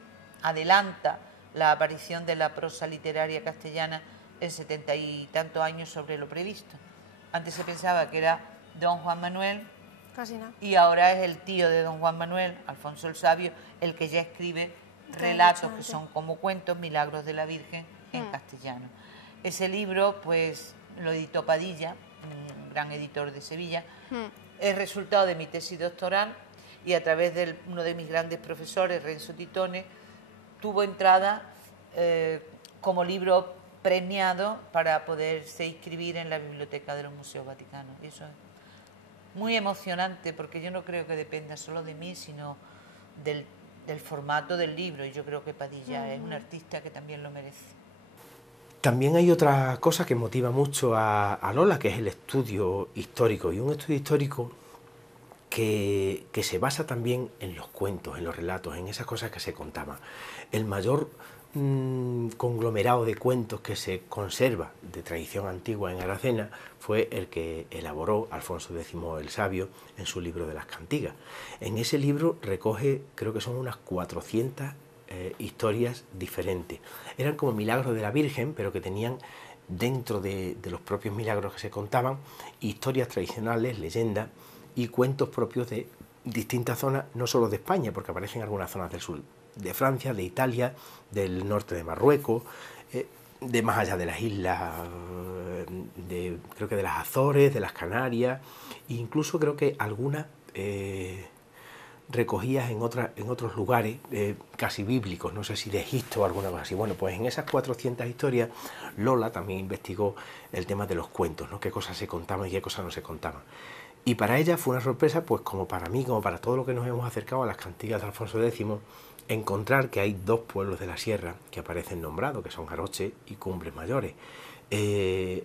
adelanta la aparición de la prosa literaria castellana en 70 y tantos años sobre lo previsto. Antes se pensaba que era don Juan Manuel, casi nada, y ahora es el tío de don Juan Manuel, Alfonso el Sabio, el que ya escribe relatos que son como cuentos, Milagros de la Virgen, en castellano. Ese libro pues lo editó Padilla, un gran editor de Sevilla. Es resultado de mi tesis doctoral y a través de uno de mis grandes profesores, Renzo Titone, tuvo entrada como libro premiado para poderse inscribir en la biblioteca de los Museos Vaticanos. Y eso es muy emocionante, porque yo no creo que dependa solo de mí, sino del formato del libro, y yo creo que Padilla es un artista que también lo merece. También hay otra cosa que motiva mucho a Lola, que es el estudio histórico, y un estudio histórico que se basa también en los cuentos, en los relatos, en esas cosas que se contaban. El mayor conglomerado de cuentos que se conserva de tradición antigua en Aracena fue el que elaboró Alfonso X el Sabio en su libro de las Cantigas. En ese libro recoge, creo que son unas 400 historias diferentes. Eran como milagros de la Virgen, pero que tenían dentro de los propios milagros que se contaban historias tradicionales, leyendas y cuentos propios de distintas zonas, no solo de España, porque aparecen algunas zonas del sur de Francia, de Italia, del norte de Marruecos, de más allá de las islas, creo que de las Azores, de las Canarias, e incluso creo que algunas recogidas en otros lugares casi bíblicos, no sé si de Egipto o alguna cosa así. Bueno, pues en esas 400 historias Lola también investigó el tema de los cuentos, ¿no? Qué cosas se contaban y qué cosas no se contaban. Y para ella fue una sorpresa, pues como para mí, como para todo lo que nos hemos acercado a las cantigas de Alfonso X, encontrar que hay dos pueblos de la sierra que aparecen nombrados, que son Jaroche y Cumbres Mayores.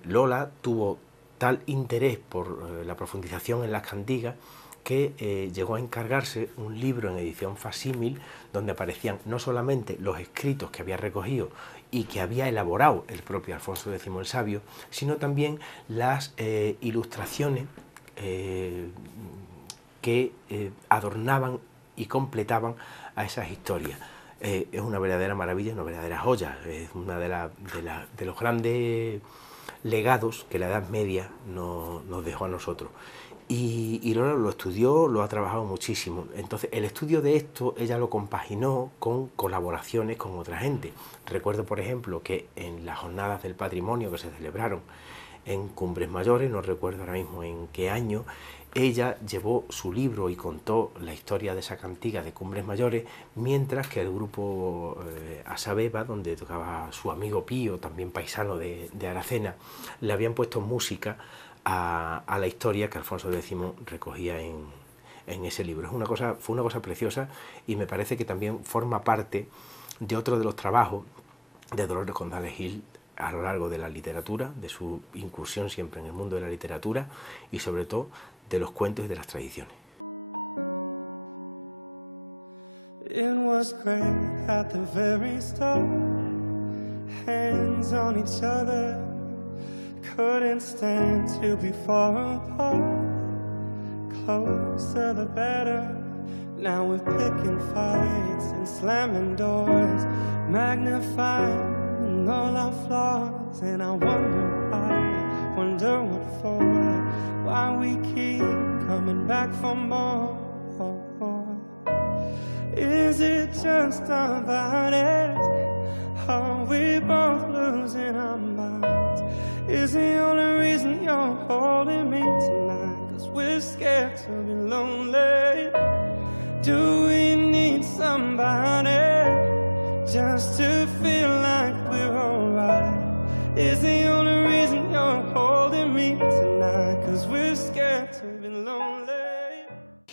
Lola tuvo tal interés por la profundización en las cantigas que llegó a encargarse un libro en edición facsímil donde aparecían no solamente los escritos que había recogido y que había elaborado el propio Alfonso X el Sabio, sino también las ilustraciones que adornaban y completaban a esas historias. Es una verdadera maravilla, una verdadera joya, es una de los grandes legados que la Edad Media nos dejó a nosotros. Y Lola lo estudió, lo ha trabajado muchísimo. Entonces, el estudio de esto, ella lo compaginó con colaboraciones con otra gente. Recuerdo, por ejemplo, que en las Jornadas del Patrimonio que se celebraron en Cumbres Mayores, no recuerdo ahora mismo en qué año, ella llevó su libro y contó la historia de esa cantiga de Cumbres Mayores, mientras que el grupo Asabeba, donde tocaba su amigo Pío, también paisano de Aracena, le habían puesto música a la historia que Alfonso X recogía en ese libro. Fue una cosa preciosa, y me parece que también forma parte de otro de los trabajos de Dolores González Gil a lo largo de la literatura, de su incursión siempre en el mundo de la literatura y sobre todo de los cuentos y de las tradiciones.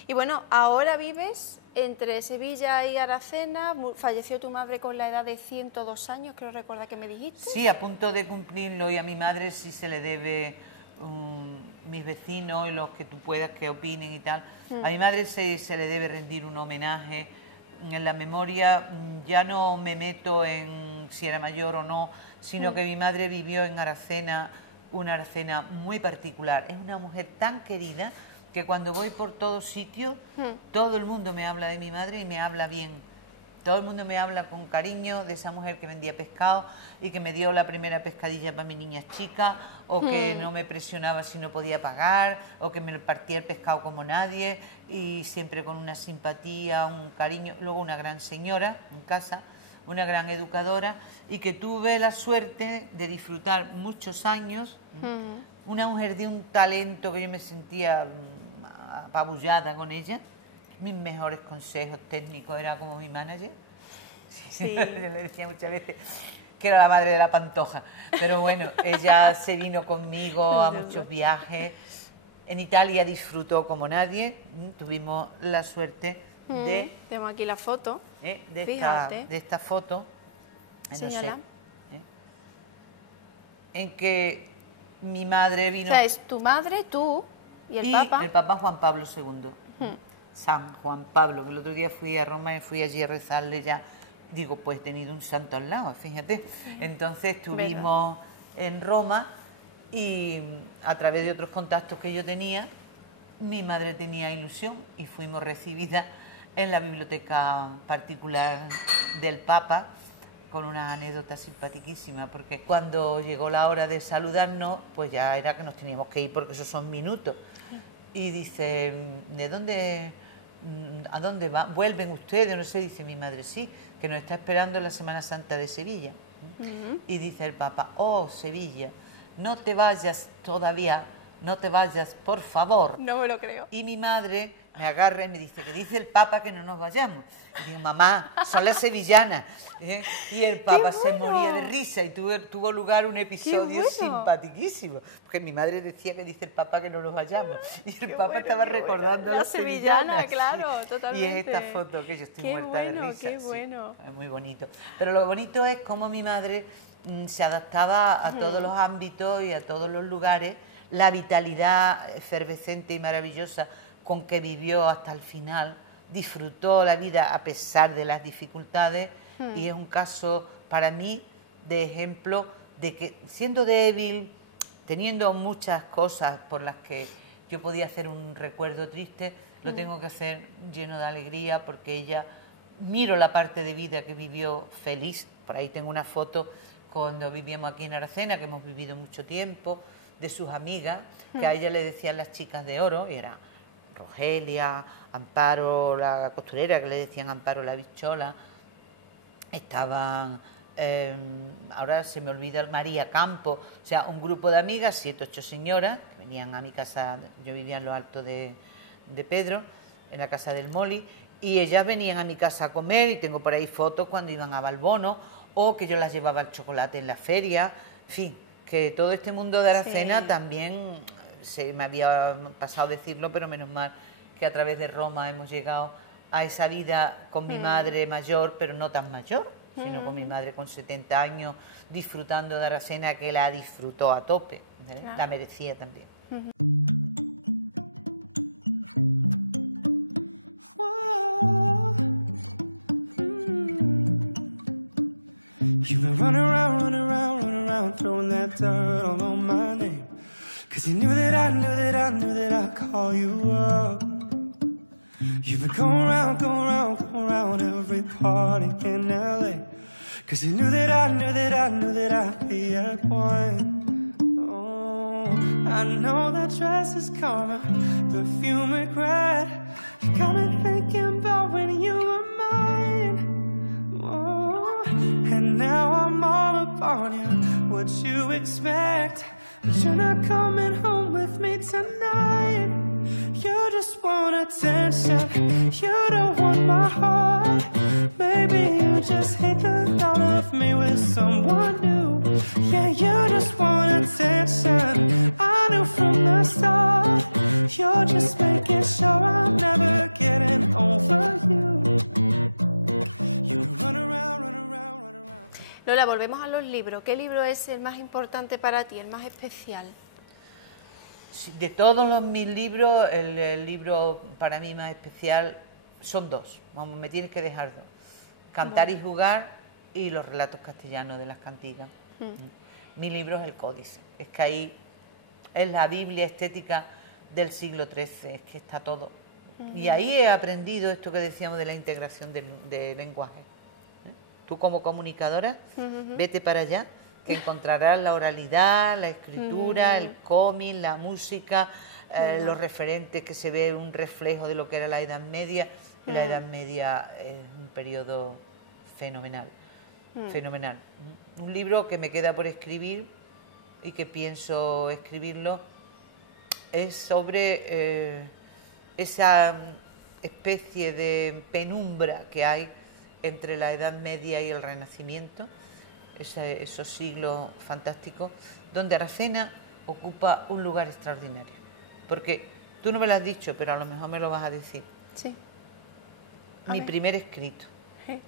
Y bueno, ahora vives entre Sevilla y Aracena. Falleció tu madre con la edad de 102 años, creo recordar que me dijiste. Sí, a punto de cumplirlo, y a mi madre sí se le debe mis vecinos y los que tú puedas que opinen y tal. A mi madre se le debe rendir un homenaje en la memoria. Ya no me meto en si era mayor o no, sino que mi madre vivió en Aracena, una Aracena muy particular. Es una mujer tan querida que cuando voy por todos sitios, todo el mundo me habla de mi madre y me habla bien. Todo el mundo me habla con cariño de esa mujer que vendía pescado y que me dio la primera pescadilla para mi niña chica, o que no me presionaba si no podía pagar, o que me partía el pescado como nadie, y siempre con una simpatía, un cariño. Luego una gran señora en casa, una gran educadora, y que tuve la suerte de disfrutar muchos años. Una mujer de un talento que yo me sentía apabullada con ella. Mis mejores consejos técnicos, era como mi manager. Sí. Yo le decía muchas veces que era la madre de la Pantoja, pero bueno, ella se vino conmigo a muchos viajes. En Italia disfrutó como nadie. Tuvimos la suerte de... Tenemos aquí la foto. de esta foto. Señala. En que mi madre vino... O sea, es tu madre, tú y el Papa. el Papa Juan Pablo II. San Juan Pablo, que el otro día fui a Roma y fui allí a rezarle ya. Digo, pues he tenido un santo al lado, fíjate. Entonces estuvimos en Roma y a través de otros contactos que yo tenía, mi madre tenía ilusión y fuimos recibidas en la biblioteca particular del Papa, con una anécdota simpaticísima, porque cuando llegó la hora de saludarnos, pues ya era que nos teníamos que ir porque esos son minutos. Y dice, ¿a dónde vuelven ustedes? No sé, dice mi madre, sí, que nos está esperando en la Semana Santa de Sevilla. Y dice el Papa, oh, Sevilla, no te vayas todavía, no te vayas, por favor. No me lo creo. Y mi madre me agarra y me dice, que dice el Papa que no nos vayamos. Y digo, mamá, son las sevillanas. Y el Papa se moría de risa y tuvo lugar un episodio simpaticísimo. Porque mi madre decía que dice el Papa que no nos vayamos. Y el Papa estaba recordando la sevillana, claro, sí. totalmente. Y es esta foto que yo estoy muerta de risa. Qué bueno. Sí, es muy bonito. Pero lo bonito es cómo mi madre se adaptaba a todos los ámbitos y a todos los lugares. La vitalidad efervescente y maravillosa con que vivió hasta el final, disfrutó la vida a pesar de las dificultades, y es un caso para mí de ejemplo de que siendo débil, teniendo muchas cosas por las que yo podía hacer un recuerdo triste, lo tengo que hacer lleno de alegría, porque ella, miro la parte de vida que vivió feliz. Por ahí tengo una foto cuando vivíamos aquí en Aracena, que hemos vivido mucho tiempo, de sus amigas, que a ella le decían las chicas de oro, y era Rogelia, Amparo la costurera, que le decían Amparo la bichola, estaban, ahora se me olvida, María Campo, o sea, un grupo de amigas, 7, 8 señoras, que venían a mi casa. Yo vivía en lo alto de Pedro, en la casa del Moli, y ellas venían a mi casa a comer, y tengo por ahí fotos cuando iban a Balbono, o que yo las llevaba el chocolate en la feria, en fin, que todo este mundo de Aracena también... Se me había pasado decirlo, pero menos mal que a través de Roma hemos llegado a esa vida con mi madre mayor, pero no tan mayor, sino con mi madre con 70 años, disfrutando de Aracena, que la disfrutó a tope, claro. La merecía también. Lola, volvemos a los libros. ¿Qué libro es el más importante para ti, el más especial? De todos mis libros, el libro para mí más especial son dos. Vamos, me tienes que dejar dos. Cantar y jugar y los relatos castellanos de las cantigas. Mi libro es el Códice. Es que ahí es la Biblia estética del siglo XIII, es que está todo. Y ahí he aprendido esto que decíamos de la integración de lenguaje. Tú como comunicadora, vete para allá, que encontrarás la oralidad, la escritura, el cómic, la música, los referentes, que se ve un reflejo de lo que era la Edad Media. Y la Edad Media es un periodo fenomenal, fenomenal. Un libro que me queda por escribir y que pienso escribirlo es sobre esa especie de penumbra que hay entre la Edad Media y el Renacimiento, esos siglos fantásticos, donde Aracena ocupa un lugar extraordinario. Porque tú no me lo has dicho, pero a lo mejor me lo vas a decir. Sí. Mi primer escrito.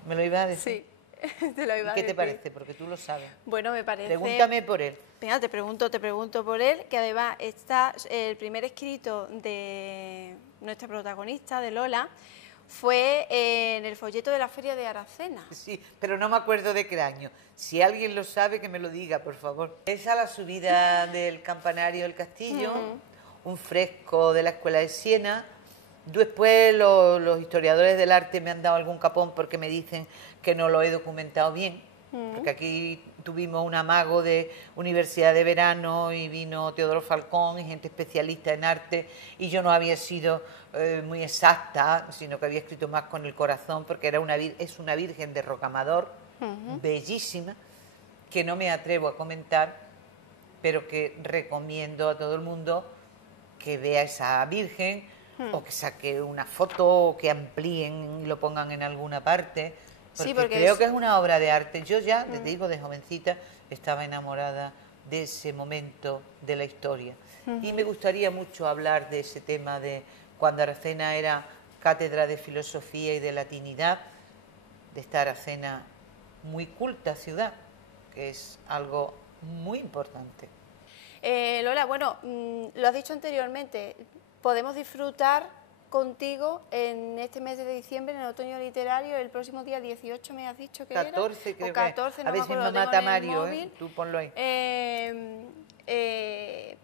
¿Me lo ibas a decir? Sí, te lo iba a decir. ¿Qué te parece? Porque tú lo sabes. Bueno, me parece... Pregúntame por él. Venga, te pregunto por él, que además está el primer escrito de nuestra protagonista, de Lola, fue en el folleto de la Feria de Aracena. Sí, pero no me acuerdo de qué año. Si alguien lo sabe, que me lo diga, por favor. Es a la subida del campanario del castillo, un fresco de la Escuela de Siena. Después los historiadores del arte me han dado algún capón porque me dicen que no lo he documentado bien, porque aquí tuvimos un amago de Universidad de Verano y vino Teodoro Falcón y gente especialista en arte, y yo no había sido muy exacta, sino que había escrito más con el corazón, porque es una Virgen de Rocamadour, bellísima, que no me atrevo a comentar, pero que recomiendo a todo el mundo que vea esa Virgen, o que saque una foto, o que amplíen y lo pongan en alguna parte, porque creo que es una obra de arte. Yo ya, te digo, de jovencita, estaba enamorada de ese momento de la historia. Y me gustaría mucho hablar de ese tema de cuando Aracena era cátedra de filosofía y de latinidad, de esta Aracena muy culta ciudad, que es algo muy importante. Lola, bueno, lo has dicho anteriormente, podemos disfrutar contigo en este mes de diciembre, en el otoño literario, el próximo día 18 me has dicho que 14 era. creo O 14, que. A ver si me mata Mario, tú ponlo ahí.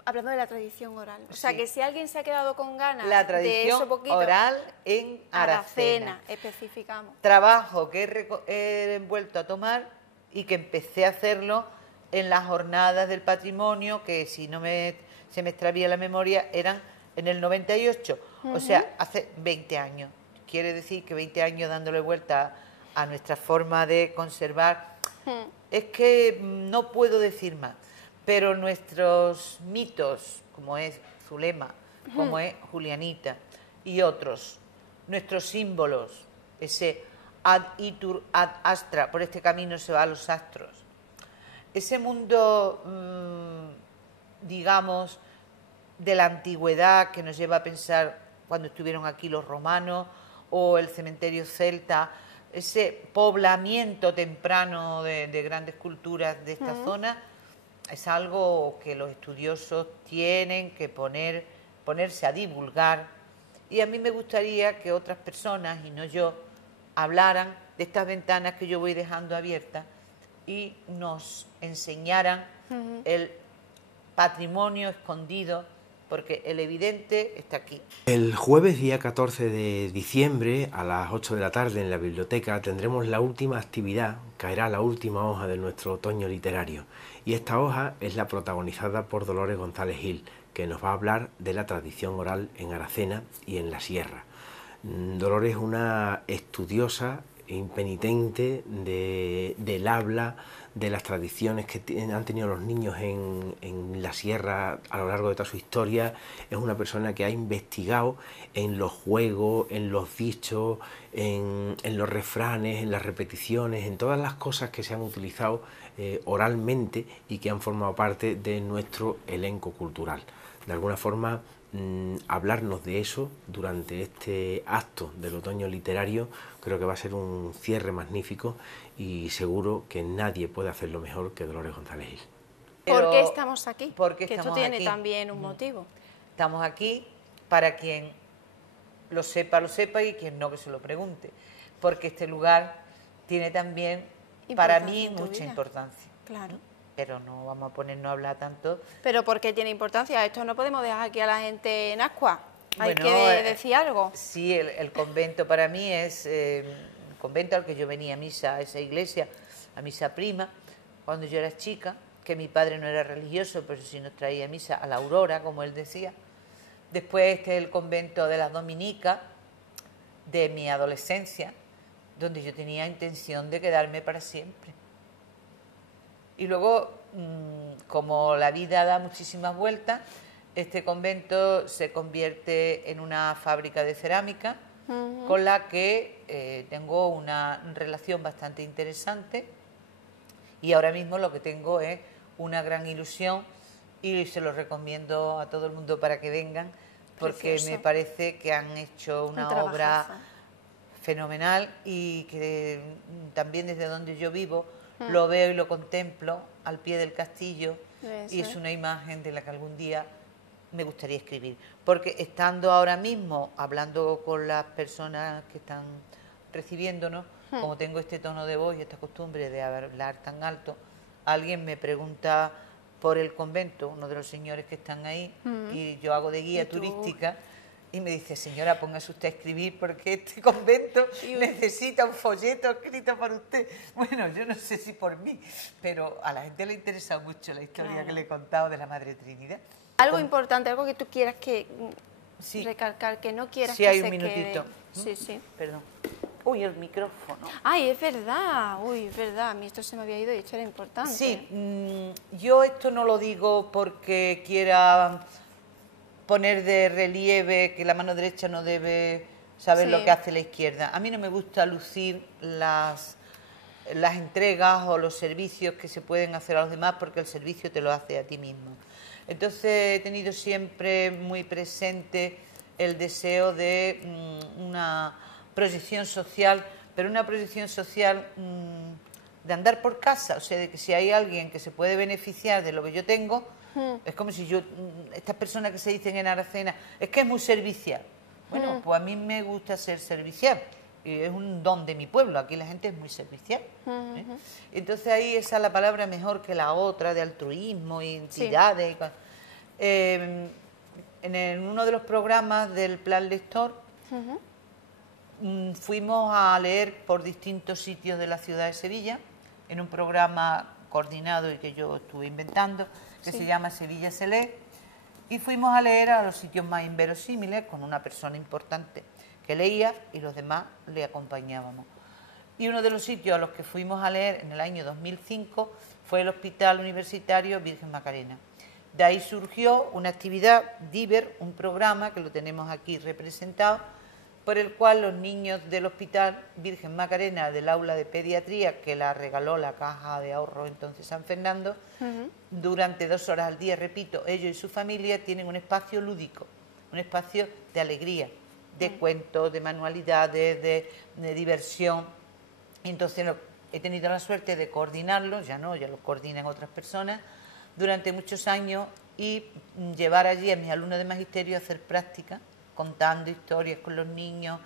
Hablando de la tradición oral. O sea, que si alguien se ha quedado con ganas la tradición de eso poquito, oral en Aracena. Especificamos. Trabajo que he vuelto a tomar y que empecé a hacerlo en las jornadas del patrimonio, que si no se me extravía la memoria, eran en el 98, o sea, hace 20 años. Quiere decir que 20 años dándole vuelta a nuestra forma de conservar. Es que no puedo decir más, pero nuestros mitos, como es Zulema, como es Julianita y otros, nuestros símbolos, ese ad itur ad astra, por este camino se va a los astros, ese mundo, digamos, de la antigüedad que nos lleva a pensar cuando estuvieron aquí los romanos o el cementerio celta, ese poblamiento temprano de grandes culturas de esta zona, es algo que los estudiosos tienen que ponerse a divulgar, y a mí me gustaría que otras personas, y no yo, hablaran de estas ventanas que yo voy dejando abiertas y nos enseñaran el patrimonio escondido, porque el evidente está aquí. El jueves día 14 de diciembre a las 8 de la tarde en la biblioteca tendremos la última actividad, caerá la última hoja de nuestro otoño literario, y esta hoja es la protagonizada por Dolores González Gil, que nos va a hablar de la tradición oral en Aracena y en la Sierra. Dolores es una estudiosa impenitente del habla, de las tradiciones que han tenido los niños en la sierra a lo largo de toda su historia. Es una persona que ha investigado en los juegos, en los dichos, en los refranes, en las repeticiones, en todas las cosas que se han utilizado oralmente y que han formado parte de nuestro elenco cultural. De alguna forma, hablarnos de eso durante este acto del otoño literario creo que va a ser un cierre magnífico, y seguro que nadie puede hacerlo mejor que Dolores González Gil. ¿Por qué estamos aquí? Porque que esto tiene también un motivo. Estamos aquí para quien lo sepa, y quien no, que se lo pregunte, porque este lugar tiene también para mí mucha importancia. Claro. pero no vamos a ponernos a hablar tanto. ¿Pero por qué tiene importancia? Esto no podemos dejar aquí a la gente en ascuas. Hay Bueno, que decir algo. Sí, el convento para mí es el convento al que yo venía a misa, a esa iglesia, a misa prima, cuando yo era chica, que mi padre no era religioso, pero sí nos traía a misa a la aurora, como él decía. Después este es el convento de las dominicas, de mi adolescencia, donde yo tenía intención de quedarme para siempre. Y luego, como la vida da muchísimas vueltas, este convento se convierte en una fábrica de cerámica, con la que tengo una relación bastante interesante, y ahora mismo lo que tengo es una gran ilusión y se lo recomiendo a todo el mundo para que vengan, porque Precioso. me parece que han hecho una obra fenomenal y que también desde donde yo vivo lo veo y lo contemplo al pie del castillo. Eso Y es es. una imagen de la que algún día me gustaría escribir, porque estando ahora mismo hablando con las personas que están recibiéndonos, como tengo este tono de voz y esta costumbre de hablar tan alto, alguien me pregunta por el convento, uno de los señores que están ahí, y yo hago de guía ¿Y tú? turística, y me dice, señora, póngase usted a escribir porque este convento necesita un folleto escrito para usted. Bueno, yo no sé si por mí, pero a la gente le interesa mucho la historia Claro. que le he contado de la Madre Trinidad. Algo importante, algo que tú quieras que Sí. recalcar, que no quieras Sí, que hay se un minutito. quede. Sí, sí. Perdón. Uy, el micrófono. Ay, es verdad. Uy, es verdad. A mí esto se me había ido y esto era importante. Sí, yo esto no lo digo porque quiera poner de relieve que la mano derecha no debe saber Sí. lo que hace la izquierda. A mí no me gusta lucir las entregas o los servicios que se pueden hacer a los demás, porque el servicio te lo hace a ti mismo. Entonces he tenido siempre muy presente el deseo de una proyección social, pero una proyección social de andar por casa, o sea, de que si hay alguien que se puede beneficiar de lo que yo tengo, es como si yo, estas personas que se dicen en Aracena, es que es muy servicial. Bueno, pues a mí me gusta ser servicial, y es un don de mi pueblo, aquí la gente es muy servicial. ¿Eh? Entonces ahí esa es la palabra mejor que la otra, de altruismo, entidades. En uno de los programas del Plan Lector, fuimos a leer por distintos sitios de la ciudad de Sevilla, en un programa coordinado y que yo estuve inventando, que se llama Sevilla se lee, y fuimos a leer a los sitios más inverosímiles con una persona importante que leía y los demás le acompañábamos. Y uno de los sitios a los que fuimos a leer en el año 2005 fue el Hospital Universitario Virgen Macarena. De ahí surgió una actividad, DIVER, un programa que lo tenemos aquí representado, por el cual los niños del Hospital Virgen Macarena, del aula de pediatría, que la regaló la Caja de Ahorro entonces San Fernando, durante 2 horas al día, repito, ellos y su familia tienen un espacio lúdico, un espacio de alegría, de cuentos, de manualidades, de diversión. Entonces he tenido la suerte de coordinarlo, ya no, ya lo coordinan otras personas, durante muchos años, y llevar allí a mis alumnos de magisterio a hacer prácticas, contando historias con los niños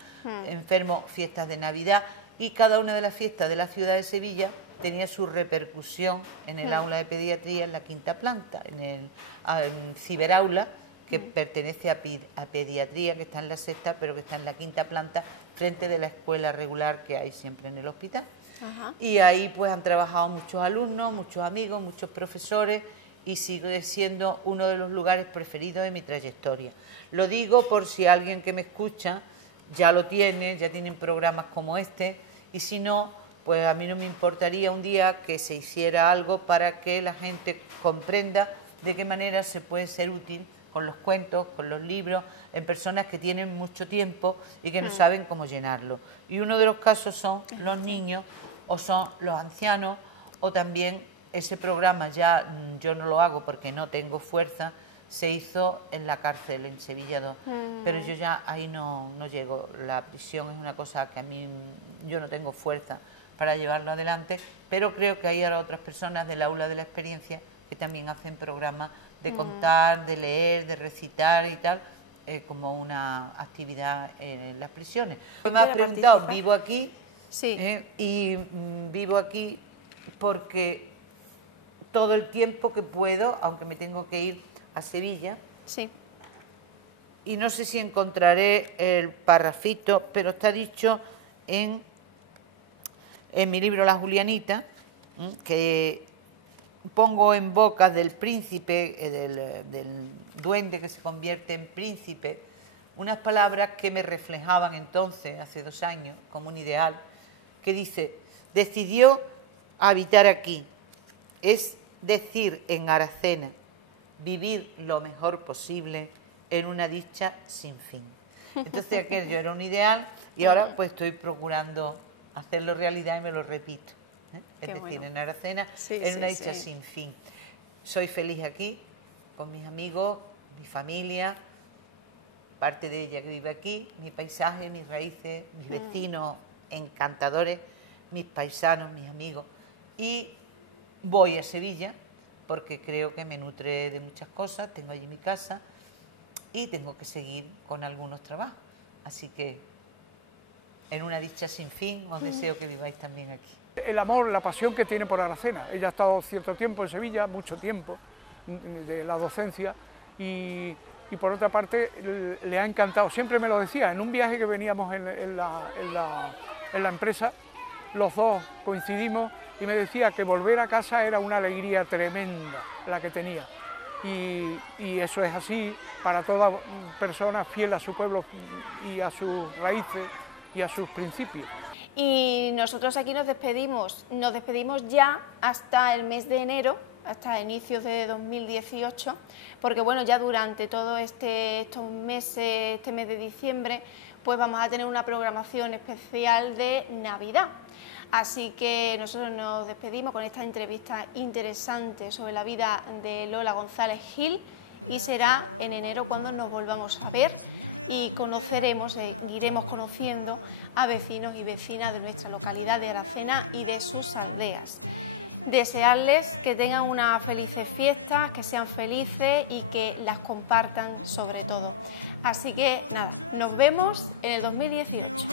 enfermos, fiestas de Navidad, y cada una de las fiestas de la ciudad de Sevilla tenía su repercusión en el aula de pediatría, en la 5ª planta, en el ciberaula, que pertenece a pediatría, que está en la 6ª, pero que está en la 5ª planta, frente de la escuela regular que hay siempre en el hospital. Y ahí pues han trabajado muchos alumnos, muchos amigos, muchos profesores, y sigue siendo uno de los lugares preferidos de mi trayectoria. Lo digo por si alguien que me escucha ya lo tiene, ya tienen programas como este, y si no, pues a mí no me importaría un día que se hiciera algo para que la gente comprenda de qué manera se puede ser útil con los cuentos, con los libros, en personas que tienen mucho tiempo y que no saben cómo llenarlo. Y uno de los casos son los niños, o son los ancianos, o también ese programa, ya yo no lo hago porque no tengo fuerza, se hizo en la cárcel, en Sevilla 2, pero yo ya ahí no llego. La prisión es una cosa que a mí, yo no tengo fuerza para llevarlo adelante, pero creo que hay ahora otras personas del aula de la experiencia que también hacen programas de contar, de leer, de recitar y tal, como una actividad en las prisiones. Me has preguntado, vivo aquí, Sí. y vivo aquí porque todo el tiempo que puedo, aunque me tengo que ir a Sevilla. Sí. Y no sé si encontraré el parrafito, pero está dicho en mi libro La Julianita, que pongo en boca del príncipe, del duende que se convierte en príncipe, unas palabras que me reflejaban entonces, hace 2 años, como un ideal, que dice: decidió habitar aquí, es decir, en Aracena, vivir lo mejor posible en una dicha sin fin. Entonces aquello era un ideal y ahora pues estoy procurando hacerlo realidad y me lo repito. Es decir, bueno. en Aracena, Sí, en una sí, dicha sí. sin fin. Soy feliz aquí, con mis amigos, mi familia, parte de ella que vive aquí, mi paisaje, mis raíces, mis vecinos encantadores, mis paisanos, mis amigos. Y voy a Sevilla porque creo que me nutre de muchas cosas, tengo allí mi casa y tengo que seguir con algunos trabajos. Así que en una dicha sin fin os deseo que viváis también aquí. El amor, la pasión que tiene por Aracena. Ella ha estado cierto tiempo en Sevilla, mucho tiempo, de la docencia, y por otra parte le ha encantado, siempre me lo decía, en un viaje que veníamos en la empresa, los dos coincidimos y me decía que volver a casa era una alegría tremenda la que tenía. Y eso es así para toda persona fiel a su pueblo y a sus raíces y a sus principios. Y nosotros aquí nos despedimos ya hasta el mes de enero, hasta inicios de 2018, porque bueno, ya durante todo estos meses, este mes de diciembre, pues vamos a tener una programación especial de Navidad. Así que nosotros nos despedimos con esta entrevista interesante sobre la vida de Lola González Gil y será en enero cuando nos volvamos a ver y conoceremos, iremos conociendo a vecinos y vecinas de nuestra localidad de Aracena y de sus aldeas. Desearles que tengan unas felices fiestas, que sean felices y que las compartan sobre todo. Así que nada, nos vemos en el 2018.